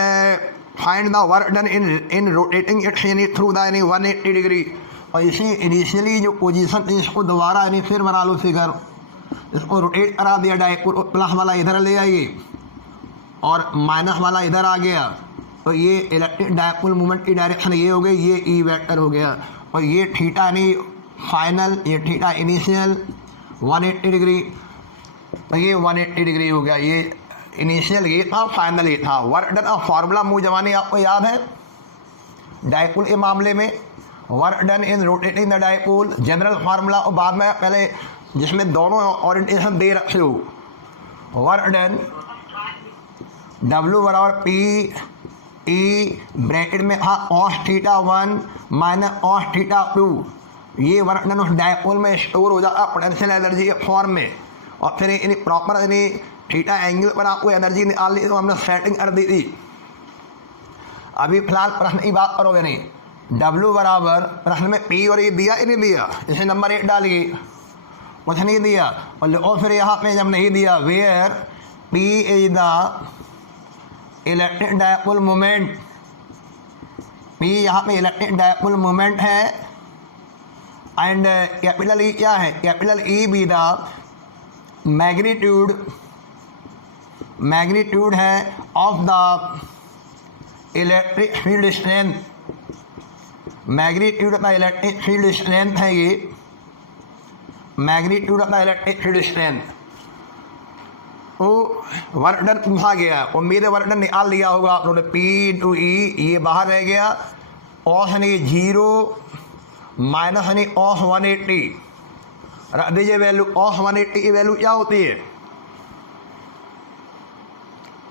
find the work done in rotating it यानी थ्रू द यानी 180 डिग्री। और इसी इनिशियली जो पोजीशन थी इसको दोबारा यानी फिर बना लो फिगर, इसको रोटेट करा दिया। डायपोल प्लस वाला इधर ले आइए और माइनस वाला इधर आ गया। तो ये इलेक्ट्रिक डायपोल मूवमेंट की डायरेक्शन ये हो गई, ये ई वेक्टर हो गया। और ये θ यानी फाइनल, ये θ इनिशियल 180 डिग्री, तो ये 180 डिग्री हो गया। ये इनिशियल ये था, फाइनल ये था। वर्क डन और फार्मूला मुँह जमाने आपको याद है डायपोल के मामले में। Work done in rotating the dipole general formula, और बाद में पहले जिसमें दोनों ओरिएंटेशन दे रखे हो। वर्क डन W बराबर P E ब्रैकेट में हाँ cos θ1 माइनस cos θ2। ये वर्क डन उस डायपोल में स्टोर हो जाता पोटेंशियल एनर्जी के फॉर्म में। और फिर इन प्रॉपर यानी θ एंगल पर आपको एनर्जी निकाल ली, तो हमने सेटिंग कर दी थी। अभी फिलहाल प्रश्न की बात करोगे नहीं। W बराबर प्रश्न में P और ये दिया ही नहीं दिया, इसे नंबर 1 डालिए, कुछ नहीं दिया। और फिर यहाँ पे जब नहीं दिया where P is the electric dipole moment, P यहाँ पे इलेक्ट्रिक डायपोल मोमेंट है। एंड कैपिटल E क्या है? कैपिटल E भी द मैग्नीट्यूड है of the electric field strength. Magnitude of the electric field strength है ये, magnitude of the electric field strength. तो वर्क डन पूछा गया, उम्मीद है वर्क डन निकाल लिया होगा आप लोगों ने। P × E ये बाहर रह गया, cos यानी 0 माइनस यानी cos 180 रख दीजिए वैल्यू। cos 180 की वैल्यू क्या होती है?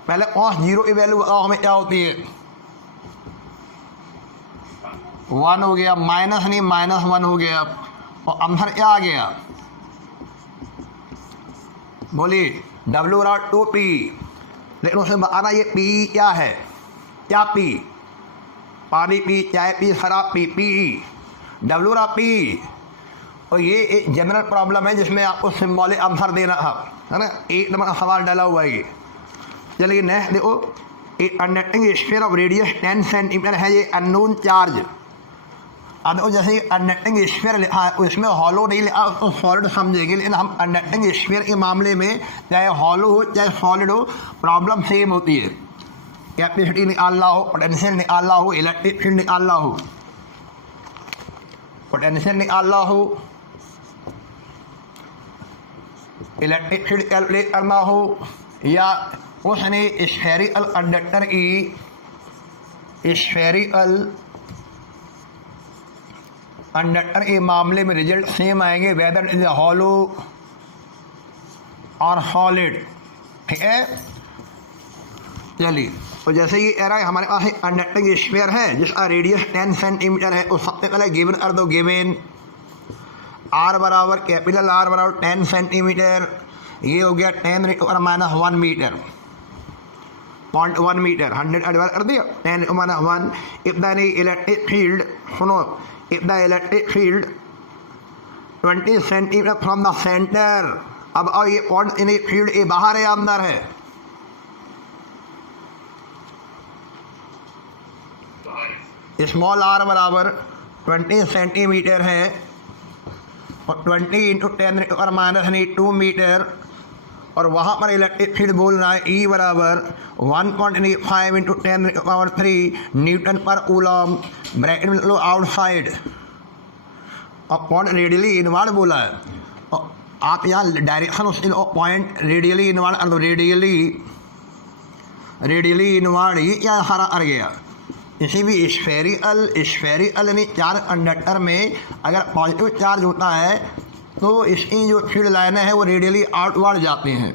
पहले cos 0 की वैल्यू बताओ हमें क्या होती है? 1 हो गया, माइनस यानी -1 हो गया। और अंदर क्या आ गया? बोलिए W बराबर 2P। लेकिन उसमें बताना ये P क्या है? क्या P? पानी पी, चाय पी, शराब पी, P। W बराबर P। और ये एक जनरल प्रॉब्लम है जिसमें आपको सिंबॉलिक आंसर देना है ना। 1 नंबर का सवाल डाला हुआ है ये। चलिए नेक्स्ट देखो, एक conducting sphere of radius 10 centimetre है, ये अननोन चार्ज। अब देखो जैसे कंडक्टिंग स्फीयर लिखा है उसमें हॉलो नहीं लिखा, उसको सॉलिड समझेंगे। लेकिन हम कंडक्टिंग स्फीयर के मामले में चाहे हॉलो हो चाहे सॉलिड हो, प्रॉब्लम सेम होती है। कैपेसिटी निकालना हो, पोटेंशियल निकालना हो, इलेक्ट्रिक फील्ड निकालना हो, पोटेंशियल निकालना हो, इलेक्ट्रिक फील्ड कैलकुलेट करना हो, या उसने स्फेरिकल कंडक्टर की स्फेरिकल कंडक्टर के मामले में रिजल्ट सेम आएंगे, वेदर इज हॉलो और सॉलिड। ठीक है, चलिए। तो जैसे ये एरा है हमारे पास एक कंडक्टिंग स्फीयर है जिसका रेडियस 10 सेंटीमीटर है। तो सबसे पहले गिवन कर दो, गिवन R बराबर कैपिटल R बराबर 10 सेंटीमीटर, ये हो गया 10⁻⁻1 मीटर, 0.1 मीटर, 100 डिवाइड कर दिया 10⁻1। इफ द इलेक्ट्रिक फील्ड, सुनो, if the electric field 20 centimetre from the centre. अब और ये पॉइंट इन फील्ड ये बाहर है अंदर है? स्मॉल r बराबर 20 सेंटीमीटर है और 20 × 10⁻2 मीटर। और वहाँ पर इलेक्ट्रिक फील्ड बोल रहा है E बराबर 1.5 × 10⁻³ न्यूटन पर कूलम, ब्रैकेट में लो आउटसाइड। और पॉइंट रेडियली इनवर्ड बोला है, और आप यहाँ डायरेक्शन उसके पॉइंट रेडियली इनवर्ड कर दो, रेडियली रेडियली इनवर्ड ये क्या हरा अर गया। इसी भी स्फेरिकल यानी चार्ज कंडक्टर में अगर पॉजिटिव चार्ज होता है तो इसकी जो फील्ड लाइनें हैं वो रेडियली आउटवर्ड जाती हैं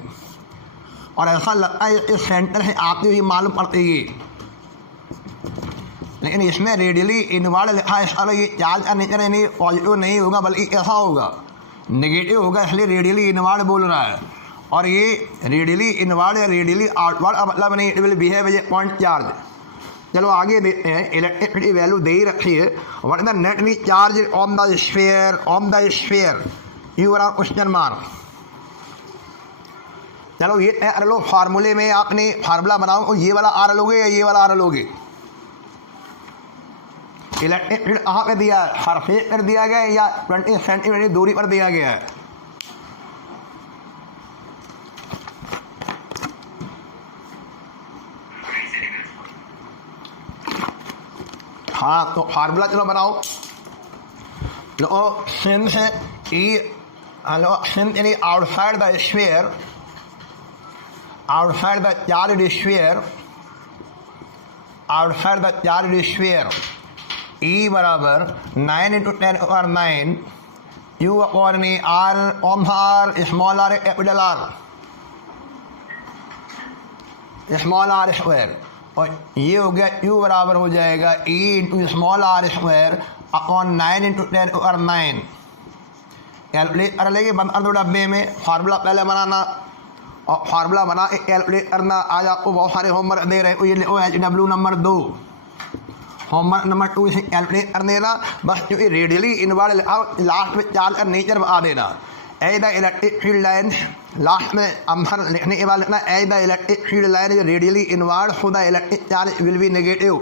और ऐसा लगता है इस सेंटर से आती हुई मालूम पड़ती है, लेकिन इसमें रेडियली इनवर्ड लिखा है। इसका ये चार्ज का नेचर यानी पॉजिटिव नहीं होगा बल्कि कैसा होगा, नेगेटिव होगा, इसलिए रेडियली इनवर्ड बोल रहा है। और ये रेडियली इनवर्ड या रेडियली आउटवर्ड का मतलब नहीं, it will behave as a point charge. चलो आगे देखते हैं। इलेक्ट्रिसिटी वैल्यू दे ही रखी है, what is the net charge on the sphere you are question mark. चलो ये आर लो, फार्मूले में आपने फार्मूला बनाओ, ये वाला आर लोगे या ये वाला आर लोगे। इलेक्ट्रिक फील्ड कहाँ पे दिया है, सरफेस पर दिया गया है या 20 सेंटीमीटर दूरी पर दिया गया है। हाँ तो फार्मूला चलो बनाओ। लो सिंस ई हेलो सिंस यानी outside the sphere, outside the charge sphere E बराबर 9 × 10⁻⁹ U upon A R ohm R small R capital R square, और ये हो गया यू बराबर हो जाएगा E into small R square upon 9 × 10⁻⁹। Calculate कर लेंगे, बंद कर दो डब्बे में। फार्मूला पहले बनाना और फार्मूला बना के कैलकुलेट करना। आज आपको बहुत सारे होमवर्क दे रहे हो, ये लिखो HW नंबर 2, होमवर्क नंबर 2 इसे कैलकुलेट कर देना बस। क्योंकि रेडियली इनवर्ड लास्ट में चार्ज का नेचर बता देना। As the electric field line last में अंदर लिखने के बाद लिखना as the electric field line radially inward so the electric charge will be negative.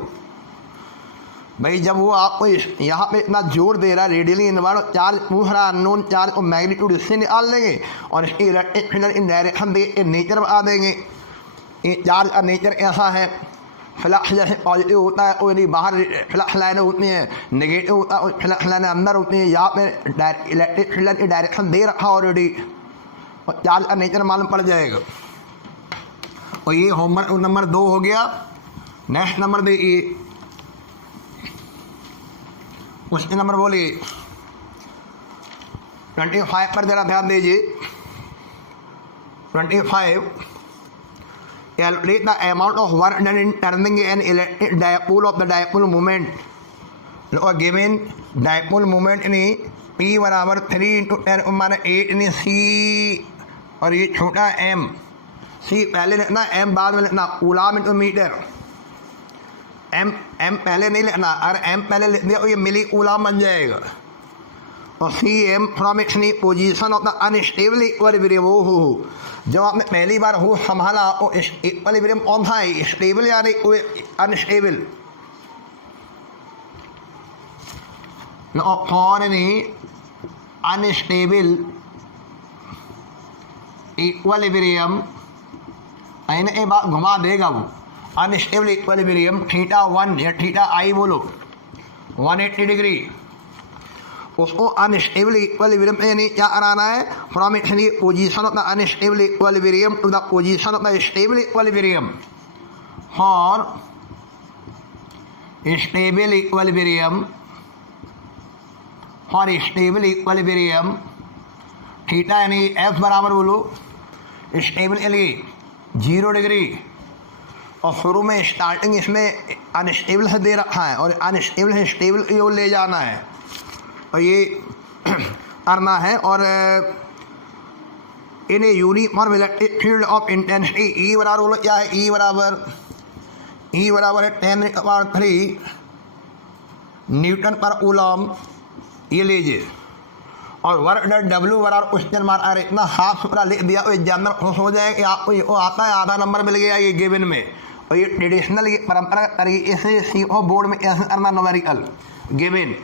भाई जब वो आपको यहाँ पे इतना जोर दे रहा है रेडियली इनवर्ड चार्ज पूछ रहा है, अननोन चार्ज को मैग्नीट्यूड इससे निकाल देंगे और इसकी इलेक्ट्रिक फील्ड इन डायरेक्शन दे नेचर बता देंगे। ये चार्ज का नेचर ऐसा है, फ्लक्स जैसे पॉजिटिव होता है और यदि बाहर फ्लक्स लाइनें होती हैं, नेगेटिव होता है और फ्लक्स लाइनें अंदर होती हैं। यहाँ पे इलेक्ट्रिक फील्ड की डायरेक्शन दे रखा ऑलरेडी और चार्ज का नेचर मालूम पड़ जाएगा। और ये होमवर्क नंबर 2 हो गया। नेक्स्ट नंबर देखिए, क्वेश्चन नंबर बोलिए 25 पर जरा ध्यान दीजिए। 25 calculate the amount of work done in turning an electric dipole of the dipole moment। Low given dipole moment यानी P बराबर 3 × 10⁻⁸ यानी C और ये छोटा m, C पहले लिखना m बाद में लिखना, कूलम इंटू मीटर। m पहले नहीं लिखना, अगर m पहले लिख दिया तो ये मिली कूलम बन जाएगा। और Cm from its position of the unstable equilibrium. हो जब आपने पहली बार हो संभाला तो इक्विलिब्रियम कौन था, स्टेबल या अनस्टेबल। कौन नहीं अनस्टेबल इक्विलिब्रियम, एक बात घुमा देगा वो। अनस्टेबल इक्विलिब्रियम θ1 या θi बोलो 180 डिग्री, उसको अनस्टेबल इक्विलिब्रियम यानी क्या कराना है, from its position of the unstable equilibrium to the position of the stable equilibrium. For stable equilibrium, for stable equilibrium theta यानी एफ बराबर बोलो स्टेबल के लिए 0 डिग्री। और शुरू में स्टार्टिंग इसमें अनस्टेबल से दे रखा है और अनस्टेबल से स्टेबल की ओर ले जाना है और ये करना है। और in uniform electric field of intensity ई बराबर बोलो क्या है, ई बराबर है 10⁻³ न्यूटन पर कूलम, ये लीजिए। और वर्क डन W बराबर क्वेश्चन मार्क। अरे इतना हाफ सुपरा लिख दिया तो एग्जामिनर खुश हो जाए कि आपको ये आता है, आधा नंबर मिल गया ये गिवन में। और ये ट्रेडिशनल ये परंपरा तरीके से सीखो बोर्ड में कैसे करना न्यूमेरिकल गिवन।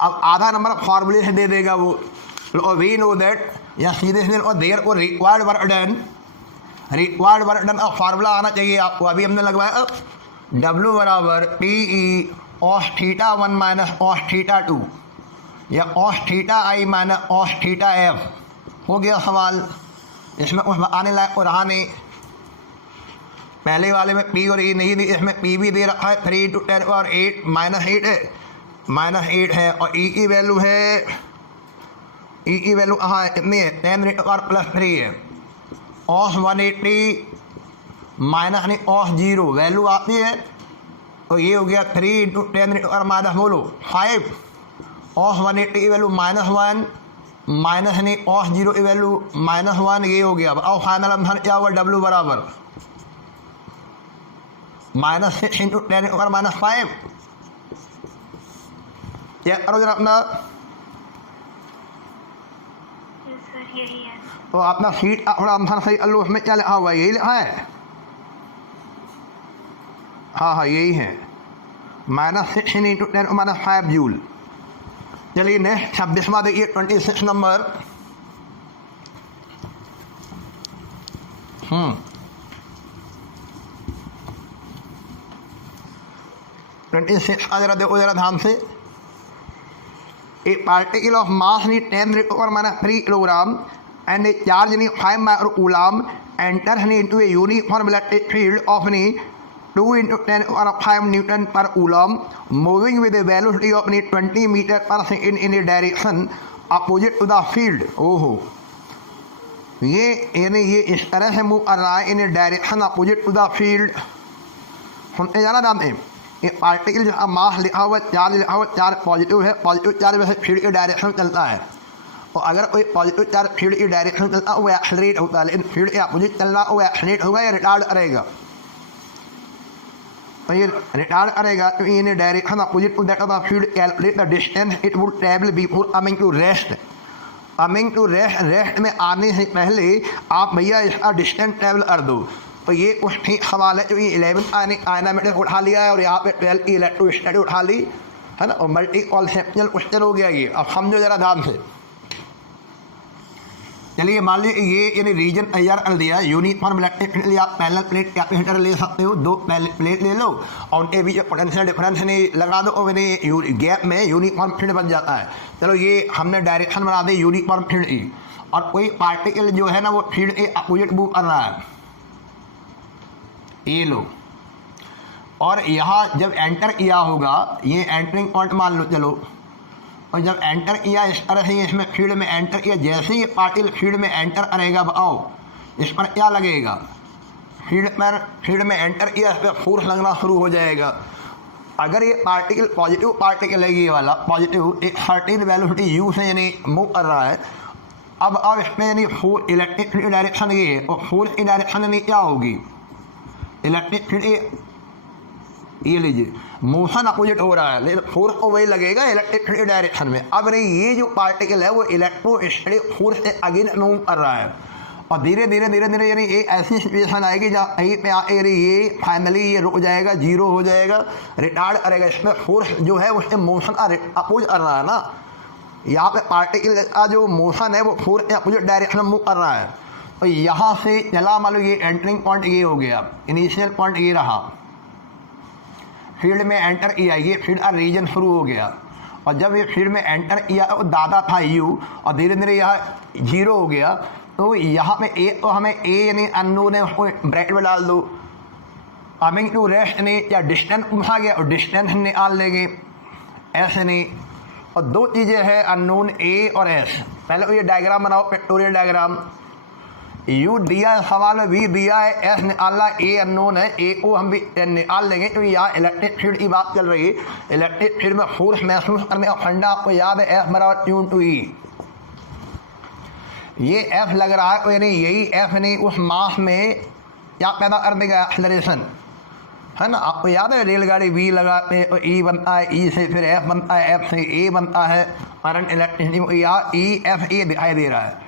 अब आधा नंबर फॉर्मूले से दे देगा वो। और वी नो दैट या सीधे सीधे और देयर को रिक्वायर्ड वर्क डन और फार्मूला आना चाहिए आपको। अभी हमने लगवाया W बराबर PE cos θ1 - cos θ2 या cos θi - cos θf। हो गया सवाल, इसमें कुछ आने लायक को रहा नहीं। पहले वाले में पी और ई नहीं दी, इसमें पी भी दे रखा है 3 × 10 और 8 -8 है, -8 है। और ई की वैल्यू है, ई की वैल्यू कहाँ है, कितनी है, 10 और +3 है। ऑफ 180 माइनस नहीं ऑफ 0 वैल्यू आती है, तो ये हो गया 3 × 10 और माइनस बोलो 5। ऑफ 180 की वैल्यू -1 माइनस नहीं ऑफ 0 की वैल्यू -1, ये हो गया। अब फाइनल आंसर क्या होगा, W बराबर -6 × 10 और -5। चेक करो जरा अपना, यही है। तो अपना सीट का थोड़ा आंसर सही अल्लू उसमें क्या लिखा हुआ है, यही लिखा है, हाँ यही है, -6 × 10 और -5 जूल। चलिए नेक्स्ट 26वां देखिए, 26 नंबर। 26 का जरा देखो जरा ध्यान से। A particle of mass in 10 × -3 kilogram and a charge in 5 microcoulomb enters into a uniform electric field of 2 × 10⁵ Newton per coulomb, moving with a velocity of 20 meter per second in a direction opposite to the field। ओहो, ये यानी ये इस तरह से move कर रहा है, in a direction opposite to the field. सुनते जाना जानते हैं, ये पार्टिकल जो मास लिखा हुआ, चार्ज लिखा हुआ, चार्ज पॉजिटिव है, पॉजिटिव चार्ज वैसे फील्ड के डायरेक्शन चलता है, और अगर कोई पॉजिटिव चार्ज फील्ड की डायरेक्शन चलता है वो एक्सेलरेट होता है, लेकिन फील्ड के अपोजिट चल रहा है वो एक्सेलरेट होगा या रिटार्ड करेगा। तो ये रिटार्ड करेगा, तो in direction opposite to that of the field, calculate the distance it would travel before coming to rest. Coming to rest, rest में आने से पहले आप भैया इसका डिस्टेंस ट्रैवल कर दो। तो ये कुछ ठीक सवाल है, जो ये 11 आयना मैंने उठा लिया है और यहाँ पे 12 की इलेक्ट्रोस्टैटिक उठा ली है ना, और मल्टी कॉन्सेप्चुअल क्वेश्चन हो गया ये। अब समझो जरा ध्यान से। चलिए मान लीजिए ये यानी रीजन तैयार कर दिया, यूनिफॉर्म इलेक्ट्रिक फील्ड, आप पैरेलल प्लेट कैपेसिटर ले सकते हो, 2 प्लेट ले लो और उनके बीच पोटेंशियल डिफरेंस नहीं लगा दो और गैप में यूनिफॉर्म फील्ड बन जाता है। चलो ये हमने डायरेक्शन बना दी यूनिफॉर्म फील्ड की, और कोई पार्टिकल जो है ना वो फील्ड के अपोजिट मूव कर रहा है, ये लो, और यहाँ जब एंटर किया होगा, ये एंटरिंग पॉइंट मान लो चलो, और जब एंटर किया इस तरह से इसमें फील्ड में एंटर किया, जैसे ही पार्टिकल फील्ड में एंटर करेगा, बताओ इस पर क्या लगेगा, फील्ड में एंटर किया, इस पर फोर्स लगना शुरू हो जाएगा। अगर ये पार्टिकल पॉजिटिव पार्टिकल है, ये वाला पॉजिटिव एक सर्टेन वेलोसिटी u से यानी मूव कर रहा है, अब इसमें यानी फोर्स इलेक्ट्रिक फील्ड डायरेक्शन ये है, और फोर्स की डायरेक्शन यानी क्या होगी, इलेक्ट्रिक फील्ड ये लीजिए मोशन अपोजिट हो रहा है, लेकिन फोर्स को वही लगेगा इलेक्ट्रिक फील्ड डायरेक्शन में। अब नहीं, ये जो पार्टिकल है वो इलेक्ट्रोस्टैटिक फोर्स से अगेंस्ट मूव कर रहा है, और धीरे धीरे धीरे धीरे यानी एक ऐसी सिचुएशन आएगी जहाँ कहीं पे आके ये फाइनली ये रुक जाएगा, जीरो हो जाएगा, रिटार्ड करेगा। इसमें फोर्स जो है उससे मोशन अपोज कर रहा है ना, यहाँ पे पार्टिकल का जो मोशन है वो फोर्स के अपोजिट डायरेक्शन में मूव कर रहा है। तो यहाँ से चला मान लो ये एंटरिंग पॉइंट ये हो गया, इनिशियल पॉइंट ये रहा, फील्ड में एंटर किया, ये फील्ड का रीजन शुरू हो गया, और जब ये फील्ड में एंटर किया वो दादा था यू, और धीरे धीरे यहाँ जीरो हो गया। तो यहाँ पे ए, तो हमें ए यानी अननोन है, उसको ब्रैकेट में डाल दो, कमिंग टू रेस्ट ने या डिस्टेंस पूछा गया और डिस्टेंस निकाल लेंगे, ऐसे नहीं। और दो चीज़ें हैं अननोन ए और एस। पहले तो ये डायग्राम बनाओ, पिक्टोरियल डायग्राम, यू दिया है सवाल में, वी दिया है, एस निकालना, ए अननोन है, ए को हम भी निकाल लेंगे। तो यहाँ इलेक्ट्रिक फील्ड की बात चल रही है, इलेक्ट्रिक फील्ड में फोर्स महसूस करने का फंडा आपको याद है, एफ बराबर Q × E। ये एफ लग रहा है, यानी यही एफ नहीं उस मास में क्या पैदा कर देगा, एक्सेलरेशन, है ना। आपको याद है रेलगाड़ी वी लगाते तो ई बनता है, ई से फिर एफ बनता है, एफ से ए बनता है, करंट इलेक्ट्रिसिटी, यहाँ ई एफ ए दिखाई दे रहा है।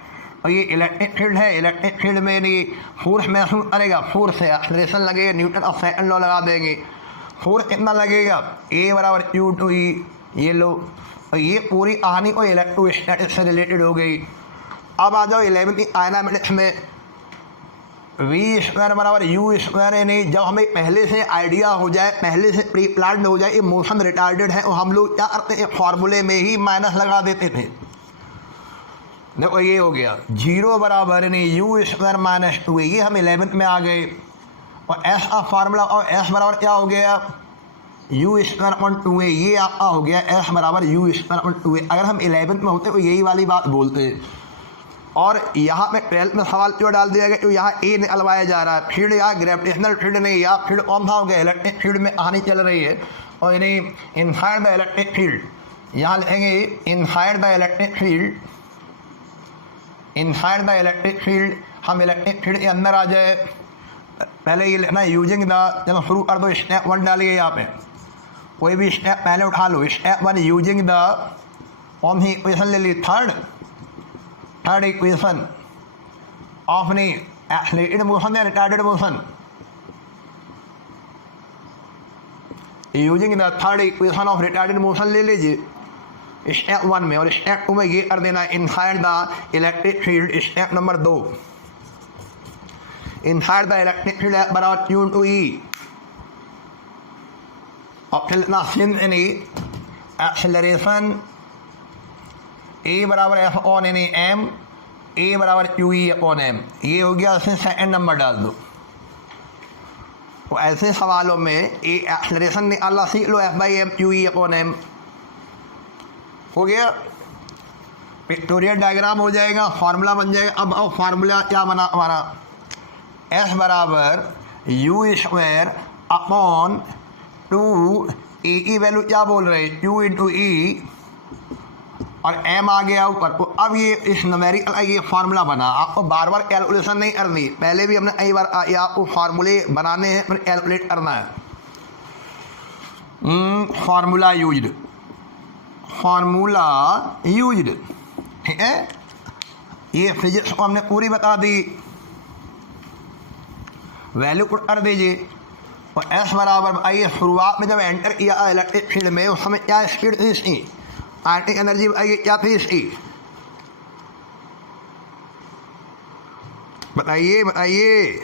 और ये इलेक्ट्रिक फील्ड है, इलेक्ट्रिक फील्ड में नहीं फोर्स महसूस करेगा, फोर्स है एक्सेलरेशन लगेगा, न्यूटन ऑफ सेकंड लॉ लगा देंगे। फोर्स कितना लगेगा, ए बराबर Q × E, ये लो। और ये पूरी कहानी को इलेक्ट्रोस्टैटिक्स से रिलेटेड हो गई। अब आ जाओ 11वीं डायनामिक्स में, v² बराबर u², यानी जब हमें पहले से आइडिया हो जाए, पहले से प्री प्लान्ड हो जाए ये मोशन रिटार्डेड है, और हम लोग क्या करते हैं फॉर्मूले में ही माइनस लगा देते थे। देखो ये हो गया 0 बराबर नहीं u² - 2, ये हम 11th में आ गए। और एस का फार्मूला और एस बराबर क्या हो गया यू स्क्वायर अपॉन 2a, ये आपका हो गया एस बराबर यू स्क्वायर अपॉन 2a। अगर हम 11th में होते तो यही वाली बात बोलते। और यहाँ पे 12th में सवाल क्यों डाल दिया गया तो यहाँ ए निकलवाया जा रहा है। फील्ड यहाँ ग्रेविटेशनल फील्ड नहीं, यहाँ फील्ड कौन सा हो गया इलेक्ट्रिक फील्ड में कहानी चल रही है। और यानी इनसाइड द इलेक्ट्रिक फील्ड, यहाँ लिखेंगे inside the electric field, inside the electric field. हम इलेक्ट्रिक फील्ड के अंदर आ जाए, पहले ये लिखना यूजिंग द, चलो शुरू कर दो, स्टेप 1 डालिए यहाँ पे, कोई भी स्टेप पहले उठा लो। स्टेप 1 यूजिंग द कौन सी इक्वेशन ले ली, थर्ड इक्वेशन ऑफ नी एक्सेलरेटेड मोशन या retarded motion, using the third equation of retarded motion ले लीजिए स्टेप 1 में। और स्टेप 2 में ये कर देना inside the electric field. Step number 2 inside the electric field बराबर Q × E और फिर ना सिंस एनी एक्सेलरेशन ए बराबर एफ ऑन एनी एम, ए बराबर QE अपॉन एम। ये हो गया, इसमें सेकंड नंबर डाल दो। तो ऐसे सवालों में ए एक्सेलरेशन निकालना सीख लो, F/m QE अपॉन एम हो गया। पिक्टोरियल डायग्राम हो जाएगा, फार्मूला बन जाएगा। अब फार्मूला क्या बना हमारा, एस बराबर यू स्क्वायर अपॉन 2 ए की वैल्यू क्या बोल रहे हैं Q × E और एम आ गया ऊपर। तो अब ये इस न्यूमेरिकल का ये फार्मूला बना। आपको बार बार कैलकुलेशन नहीं करनी, पहले भी हमने कई बार आपको फार्मूले बनाने हैं फिर कैलकुलेट करना है। फार्मूला यूज्ड, फार्मूला यूज्ड, ठीक है। ये फिजिक्स को हमने पूरी बता दी, वैल्यू पुट कर दीजिए। और एस बराबर, आइए शुरुआत में जब एंटर किया इलेक्ट्रिक फील्ड में उस समय क्या स्पीड थी इसकी, काइनेटिक एनर्जी आइए क्या थी इसकी, बताइए बताइए।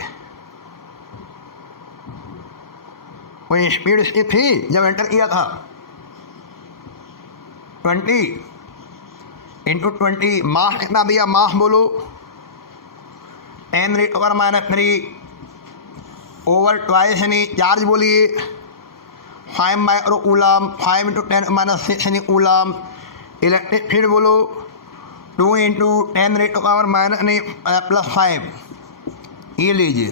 कोई स्पीड इसकी थी जब एंटर किया था, 20 × 20। मास कितना दिया, मास बोलो 10⁻³ ओवर ट्वाइस यानी चार्ज बोलिए 5 माइक्रो कूलम, 5 × 10⁻⁶ यानी कूलम। इलेक्ट्रिक फील्ड बोलो 2 × 10⁻⁻⁵ ये लीजिए,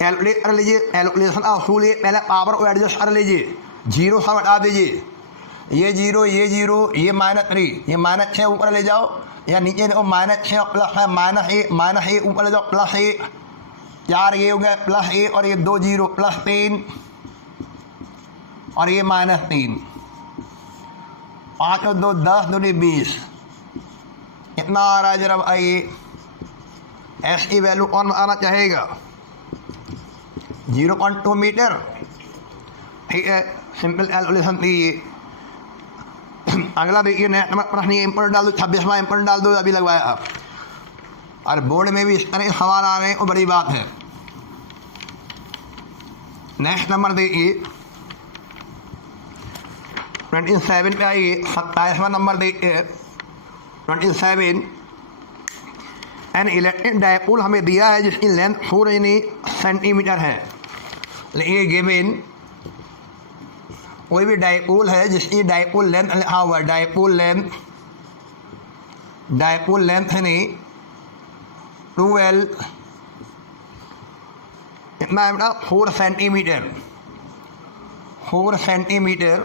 कैलकुलेट कर लीजिए। कैलकुलेशन का असूल ये, पहले पावर को एडजस्ट कर लीजिए, जीरो सब हटा दीजिए। ये जीरो, ये जीरो, ये -3, ये -6 ऊपर ले जाओ, या नीचे देखो -6 प्लस है -1 ऊपर ले जाओ +1, 4 ये हो गया +1 और ये 2 जीरो +3 और ये -3, 5 और 2 10, 2 20, कितना आ रहा है जरा आइए। एस की वैल्यू कौन आना चाहेगा, 0.2 मीटर, ठीक है। सिंपल कैलकुलेशन थी ये। अगला देखिए नेक्स्ट नंबर प्रश्न, इम्पोर्टेंट डाल दो, 26वां इम्पोर्टेंट डाल दो, अभी लगवाया आप। और बोर्ड में भी इस तरह के सवाल आ रहे हैं, वो बड़ी बात है। नेक्स्ट नंबर देखिए 27 पे आइए, 27वां नंबर देखिए 27। एन इलेक्ट्रिक डायपोल हमें दिया है जिसकी लेंथ 4 सेंटीमीटर है। ये गिवन कोई भी डायपोल है जिसकी डायपोल लेंथ लिखा हुआ है, डायपोल लेंथ है नहीं 12 कितना है बेटा 4 सेंटीमीटर, 4 सेंटीमीटर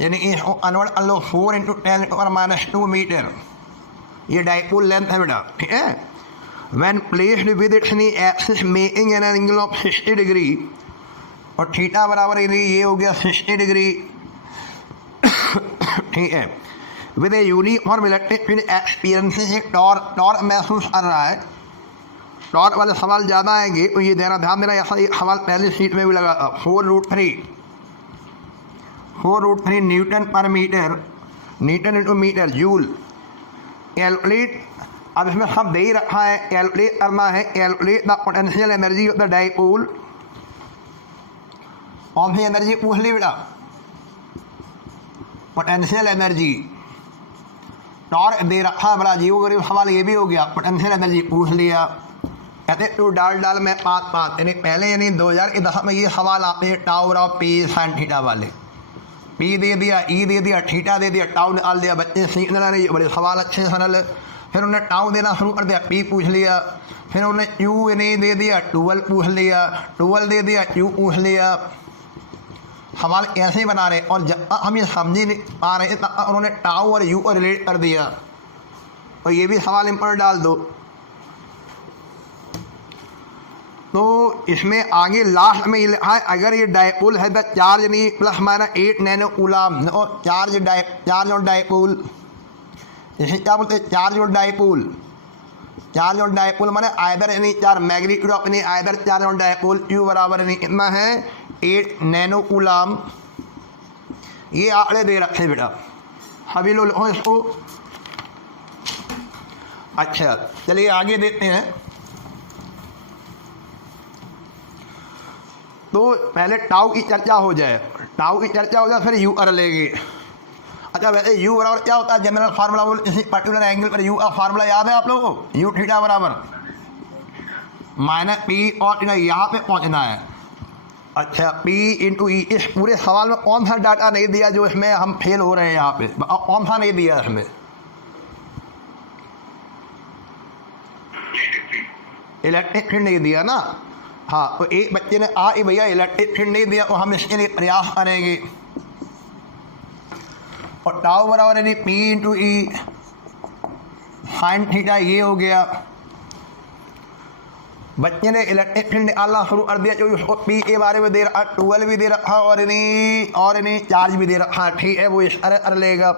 यानी इसको कन्वर्ट कर लो 4 × 10⁻² मीटर, ये डायपोल लेंथ है बेटा, ठीक है। When placed with its axis making an angle of 60 degree, और थीटा बराबर ये हो गया 60 डिग्री, ठीक है। With a uniform electric field experiencing एक टॉर्क महसूस कर रहा है। टॉर्क वाले सवाल ज़्यादा आएंगे तो ये देना ध्यान देना, ऐसा एक सवाल पहले सीट में भी लगा 4√3 newton per metre, newton × metre joule. Calculate, अब इसमें सब दे ही रखा है, कैलकुलेट करना है। Calculate the potential energy of the dipole, कौन सी एनर्जी पूछ ली बेटा, पोटेंशियल एनर्जी। टॉर्क दे रखा है बड़ा जीवो गरीब सवाल ये भी हो गया, पोटेंशियल एनर्जी पूछ लिया। कहते टू डाल में पात यानी पहले यानी 2010 में ये सवाल आते हैं tower of P sine theta वाले। पी दे दिया, ई दे दिया, थीटा दे दिया, टाउ निकाल दिया, बच्चे सीखने लगे, बड़े सवाल अच्छे सरल। फिर उन्हें टाउ देना शुरू कर दिया, पी पूछ लिया, फिर उन्हें यू यानी दे दिया, 12 पूछ लिया, 12 दे दिया, यू पूछ लिया। सवाल कैसे ही बना रहे, और जब हम ये समझ नहीं पा रहे तब उन्होंने टाउ और यू को रिलेट कर दिया। और ये भी सवाल इन पर डाल दो। तो इसमें आगे लास्ट में ये लिखा है अगर ये डायपोल है द चार्ज नहीं प्लस माइनस 8 नैनो कूलम और चार्ज और डायपोल, इसे क्या बोलते हैं, चार्ज और डायपोल। चार्ज और डायपोल माने आइदर यानी चार्ज मैग्नीट्यूड ऑफ यानी आइदर चार्ज और डायपोल यू बराबर यानी कितना है 8 नैनो कूलम। ये आंकड़े दे रखे बेटा, सभी लोग लिखो इसको। अच्छा चलिए आगे देखते हैं। तो पहले टाउ की चर्चा हो जाए, फिर यू कर लेंगे। अच्छा वैसे यू बराबर क्या होता है, जनरल फार्मूला बोल इसी पर्टिकुलर एंगल पर यू का फार्मूला याद है आप लोगों को, यू थीटा बराबर माइनस पी और यहाँ पे पहुँचना है। अच्छा पी इंटू ई। इस पूरे सवाल में कौन सा डाटा नहीं दिया जो इसमें हम फेल हो रहे हैं, यहाँ पे कौन सा नहीं दिया इसमें, इलेक्ट्रिक फील्ड नहीं दिया ना। हाँ तो एक बच्चे ने भैया इलेक्ट्रिक फील्ड नहीं दिया, तो हम इसके लिए प्रयास करेंगे। और टाउ बराबर यानी पी इंटू ई साइन थीटा, ये हो गया। बच्चे ने इलेक्ट्रिक फील्ड निकालना शुरू कर दिया, जो उसको पी के बारे में दे रखा, 12 भी दे रखा और इन्हीं चार्ज भी दे रखा, ठीक है वो इस तरह कर लेगा।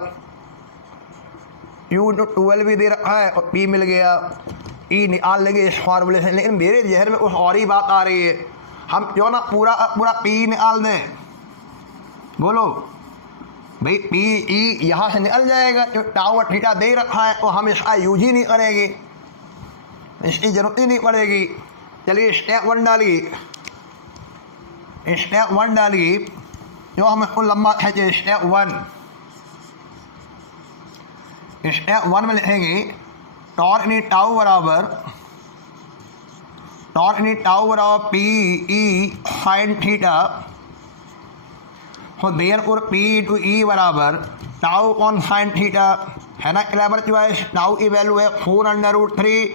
यू इंटू 12 भी दे रखा है और पी मिल गया, ई निकाल लेंगे इस फॉर्मूले से। लेकिन मेरे जहर में कुछ और ही बात आ रही है, हम क्यों ना पूरा पी निकाल दें, बोलो भाई पी ई यहाँ से निकल जाएगा, जो टाउ और थीटा दे रखा है तो हम इसका यूज ही नहीं करेंगे, इसकी जरूरत ही नहीं पड़ेगी। चलिए स्टेप 1 डालिए, जो हम इसको लंबा खींचे। स्टेप 1 में लिखेंगे टॉर्क यानी टाउ बराबर पी ई साइन थीटा, तो देयरफॉर पी इंटू ई बराबर टाउ ऑन साइन थीटा, है ना क्लेवर चॉइस। टाउ की वैल्यू है 4√3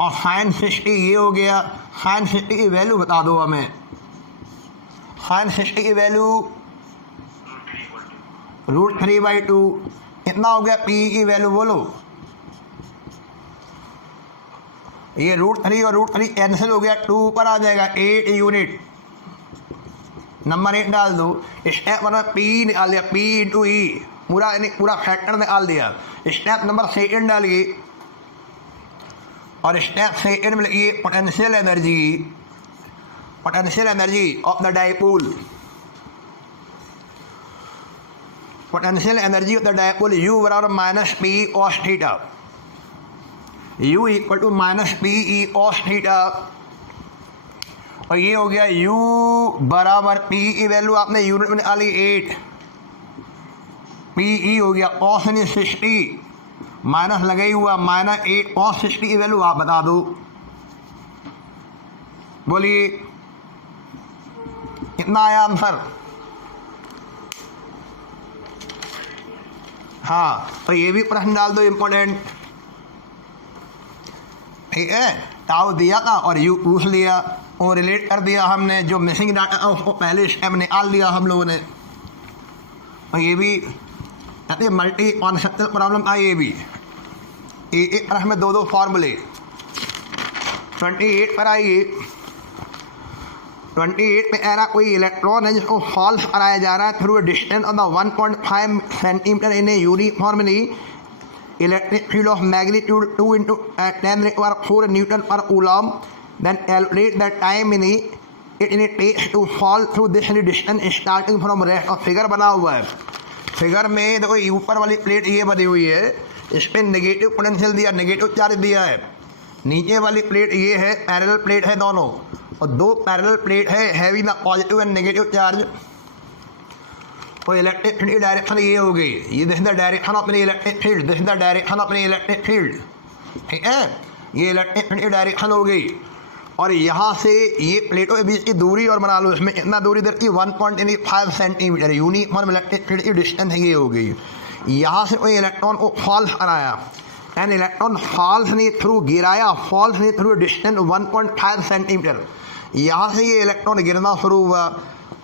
और साइन 60 ये हो गया। साइन 60 की वैल्यू बता दो हमें, साइन 60 की वैल्यू √3/2 कितना हो गया, पी की वैल्यू बोलो। ये √3 और √3 कैंसिल हो गया, 2 ऊपर आ जाएगा, 8 यूनिट। नंबर 8 डाल दो। स्टेप 1 में पी निकाल दिया, पी इंटू ई पूरा फैक्टर निकाल दिया। स्टेप नंबर 2 डालिए और स्टेप 2 में लिखिए potential energy of the dipole. Potential energy of the dipole U बराबर minus P cos theta, U equal to minus P E cos theta. और ये हो गया u बराबर p की वैल्यू आपने यूनिट में निकाली 8, पी ई हो गया cos 60 माइनस लगे हुआ -8 cos 60 की वैल्यू आप बता दो, बोलिए कितना आया आंसर। हाँ तो ये भी प्रश्न डाल दो इम्पोर्टेंट, ठीक है। टाउ दिया था और यू पूछ लिया और रिलेट कर दिया हमने, जो मिसिंग डाटा था उसको पहले स्टेप निकाल लिया हम लोगों ने। और ये भी कहते मल्टी कॉन्सेप्चुअल प्रॉब्लम था, ये भी एक प्रश्न में 2 फार्मूले। 28 पर आइए। 28 में ऐरा कोई इलेक्ट्रॉन है जिसको फॉल्स कराया जा रहा है through distance of the 1.5 centimetre in A uniformly electric field of magnitude 2 × 10⁴ Newton पर coulomb, then calculate the time it takes to fall through this distance starting from rest। और फिगर बना हुआ है, फिगर में देखो ऊपर वाली प्लेट ये बनी हुई है, इस पर नेगेटिव पोटेंशियल दिया, नेगेटिव चार्ज दिया है। नीचे वाली प्लेट ये है, पैरेलल प्लेट है दोनों, और 2 पैरेलल प्लेट है heavy the positive and negative charge. और इलेक्ट्रिक फील्ड की डायरेक्शन ये हो गई, ये this the direction of electric field, this the direction of electric field, ठीक है। ये इलेक्ट्रिक डायरेक्शन हो गई। और यहाँ से ये प्लेटों के बीच की दूरी और बना लो, इसमें इतना दूरी इधर की 1.5 सेंटीमीटर यूनिफॉर्म इलेक्ट्रिक डिस्टेंस ये हो गई। यहाँ से कोई इलेक्ट्रॉन को फॉल्स कराया एंड इलेक्ट्रॉन फॉल्स ने थ्रू गिराया, फॉल्स ने थ्रू डिस्टेंस 1.5 सेंटीमीटर। यहाँ से ये इलेक्ट्रॉन गिरना शुरू हुआ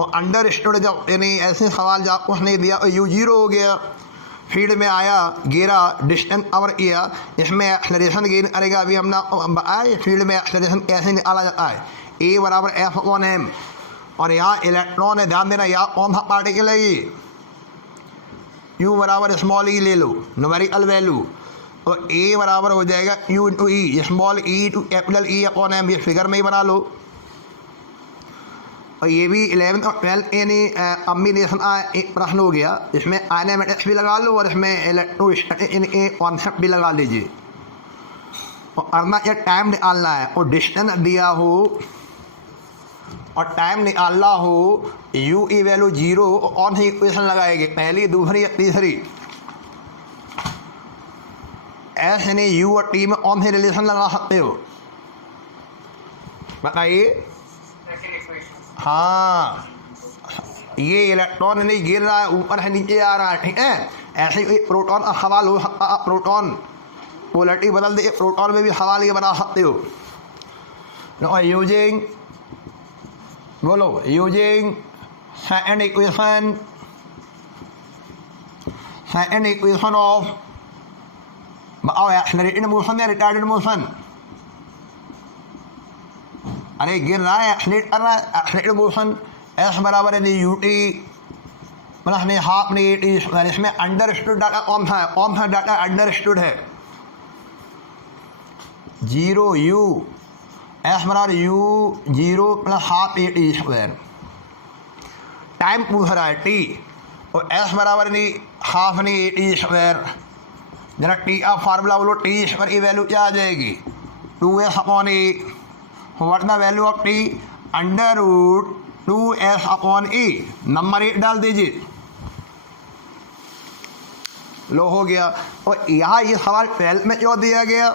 और अंडरस्टूड जब यानी ऐसे सवाल जब उसने दिया यू जीरो हो गया, फील्ड में आया, गिरा, डिस्टेंस कवर किया, इसमें एक्सेलरेशन गेन करेगा। अभी हमने आए फील्ड में एक्सेलरेशन कैसे निकाला जाता है, ए बराबर एफ अपॉन एम। और यहाँ इलेक्ट्रॉन है, ध्यान देना, यहाँ कौन सा पार्टिकल है ये, यू बराबर स्मॉल ई ले लो न्यूमेरिकल वैल्यू, और ए बराबर हो जाएगा U into E, small E to capital E upon M, ये फिगर में ही बना लो। और ये भी 11th और 12th यानी कॉम्बिनेशन एक प्रश्न हो गया, इसमें काइनेमेटिक्स भी लगा लो और इसमें इलेक्ट्रोस्टैटिक कॉन्सेप्ट भी लगा लीजिए। और करना क्या, टाइम निकालना है और डिस्टेंस दिया हो और टाइम निकालना हो, यू ई वैल्यू 0 और कौन सी इक्वेशन लगाएंगे, पहली, दूसरी या तीसरी। एस यानी यू और टी में कौन सी रिलेशन लगा सकते हो, बताइए। हाँ, ये इलेक्ट्रॉन नहीं गिर रहा है, ऊपर है नीचे आ रहा है, ठीक है। ऐसे ही प्रोटॉन का सवाल हो सकता है, प्रोटॉन पोलरिटी बदल दे, प्रोटॉन में भी सवाल ये बना सकते हो। यूजिंग बोलो, यूजिंग सेकंड इक्वेशन ऑफ, बताओ एक्सेलरेटेड मोशन या रिटार्डेड मोशन। अरे गिर रहा है, एक्सलेट कर रहा है, एक्सलेटेड मोशन, एस बराबर है यू टी प्लस ने हाफ ने टी। इसमें अंडरस्टूड डाटा कौन सा है, कौन सा डाटा अंडरस्टूड है, 0 यू, एस बराबर you 0 plus half A T square. Time पूछ रहा है टी, और एस बराबर नहीं हाफ नहीं ए टी स्क्वायर। जरा टी का फार्मूला बोलो, टी स्क्वायर की वैल्यू क्या आ जाएगी, 2s upon A. What the value of T, under root 2s upon A, number 8 डाल दीजिए, लो हो गया। और यहाँ ये सवाल 12th में क्यों दिया गया,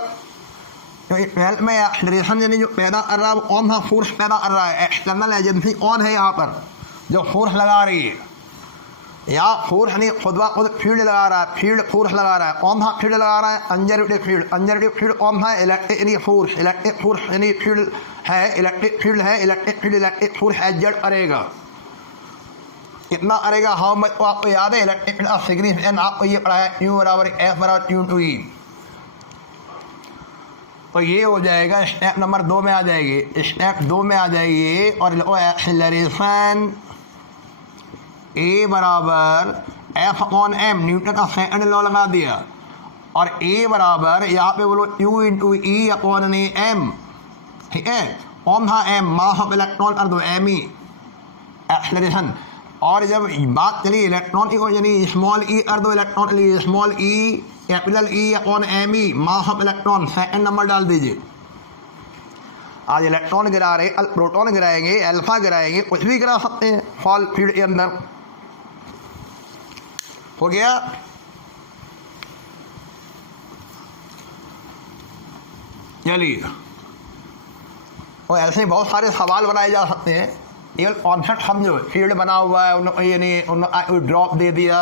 क्योंकि 12th में एक्सेलरेशन यानी जो पैदा कर रहा है वो कौन सा फोर्स पैदा कर रहा है, एक्सटर्नल एजेंसी कौन है यहाँ पर जो फोर्स लगा रही है। यहाँ फोर्स नहीं, खुद ब खुद फील्ड लगा रहा है, फील्ड फोर्स लगा रहा है। कौन सा फील्ड लगा रहा है, कंजर्वेटिव फील्ड। कंजर्वेटिव फील्ड कौन सा है, इलेक्ट्रिक यानी फोर्स, इलेक्ट्रिक फोर्स यानी फील्ड है, इलेक्ट्रिक फील्ड है, electric field electric force exert करेगा। कितना करेगा, हाउ मच, तो आपको याद है इलेक्ट्रिक फील्ड का सिग्निफिकेंस आपको ये पढ़ा है, यू बराबर एफ बराबर यू टू ई। तो ये हो जाएगा, स्टेप नंबर 2 में आ जाएगी, स्टेप 2 में आ जाइए और एक्सेलरेशन ए बराबर एफ अपॉन एम, न्यूटन का सेकंड लॉ लगा दिया। और ए बराबर यहाँ पे बोलो U into E upon M, ठीक है। कौन था एम, मास ऑफ इलेक्ट्रॉन कर दो, एम ई एक्सेलरेशन। और जब बात चली इलेक्ट्रॉन की, यानी स्मॉल ई कर दो, इलेक्ट्रॉन के लिए small E capital E upon M E, mass of electron, second number डाल दीजिए। आज इलेक्ट्रॉन गिरा रहे, प्रोटॉन गिराएंगे, अल्फा गिराएंगे, कुछ भी गिरा सकते हैं फॉल फील्ड के अंदर। हो गया, चलिए। और ऐसे बहुत सारे सवाल बनाए जा सकते हैं, केवल कॉन्सेप्ट समझो। फील्ड बना हुआ है, उन्होंने यानी ड्रॉप दे दिया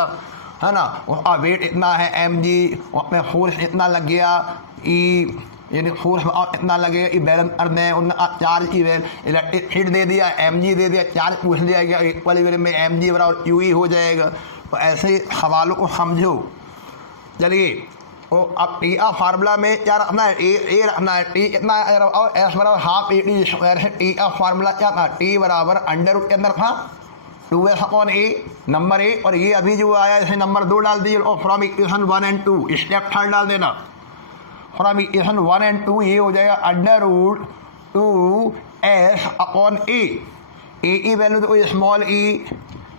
है ना, उसका वेट इतना है एम जी, उसमें फोर्स इतना लग गया ई, यानी फोर्स इतना लगेगा ई बैलेंस कर दें, उन्होंने चार्ज ई इलेक्ट्रिक फील्ड दे दिया, एम जी दे दिया, चार्ज पूछ लिया गया, इक्वल में एम जी बराबर यू ई हो जाएगा। तो ऐसे सवालों को समझो। चलिए, तो अब टी का फार्मूला में क्या रखना है, ए रखना है, टी कितना है, और एस बराबर हाफ ए टी स्क्वायर है। टी का फार्मूला क्या था, टी बराबर अंडर रूट के अंदर था 2s upon A, number A. और ये अभी जो आया इसे नंबर 2 डाल दीजिए, और फ्रॉम इक्वेशन 1 और 2 स्टेप 3 डाल देना। फ्रॉम इक्वेशन 1 और 2 ये हो जाएगा under root 2s upon A. A की वैल्यू तो small E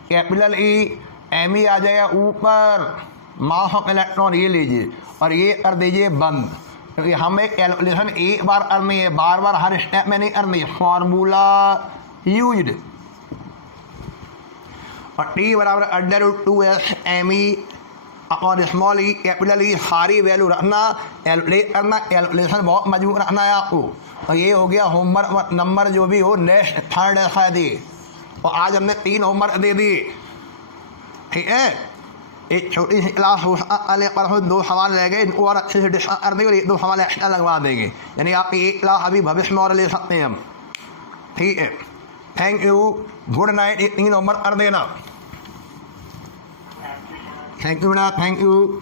capital E, M E आ जाएगा ऊपर, मास ऑफ इलेक्ट्रॉन ये लीजिए और ये कर दीजिए बंद, क्योंकि हमें कैलकुलेशन एक बार करनी है, बार बार हर स्टेप में नहीं करनी है। फॉर्मूला यूज्ड, और टी बराबर under root 2s M E और स्मॉल ई कैपिटल ई सारी वैल्यू रखना, कैलकुलेट करना, कैलकुलेशन बहुत मजबूत रखना है आपको। और ये हो गया होमवर्क नंबर जो भी हो नेक्स्ट थर्ड है शायद ये। और आज हमने 3 होमवर्क दे दिए, ठीक है। एक छोटी सी क्लास वाले पर 2 सवाल रह गए, इनको और अच्छे से डिस्कस कर देंगे और 1-2 सवाल एक्स्ट्रा लगवा देंगे, यानी आपकी एक क्लास अभी भविष्य में और ले सकते हैं हम, ठीक है। Thank you, good night. 3 homework कर देना। थैंक यू बेटा, थैंक यू।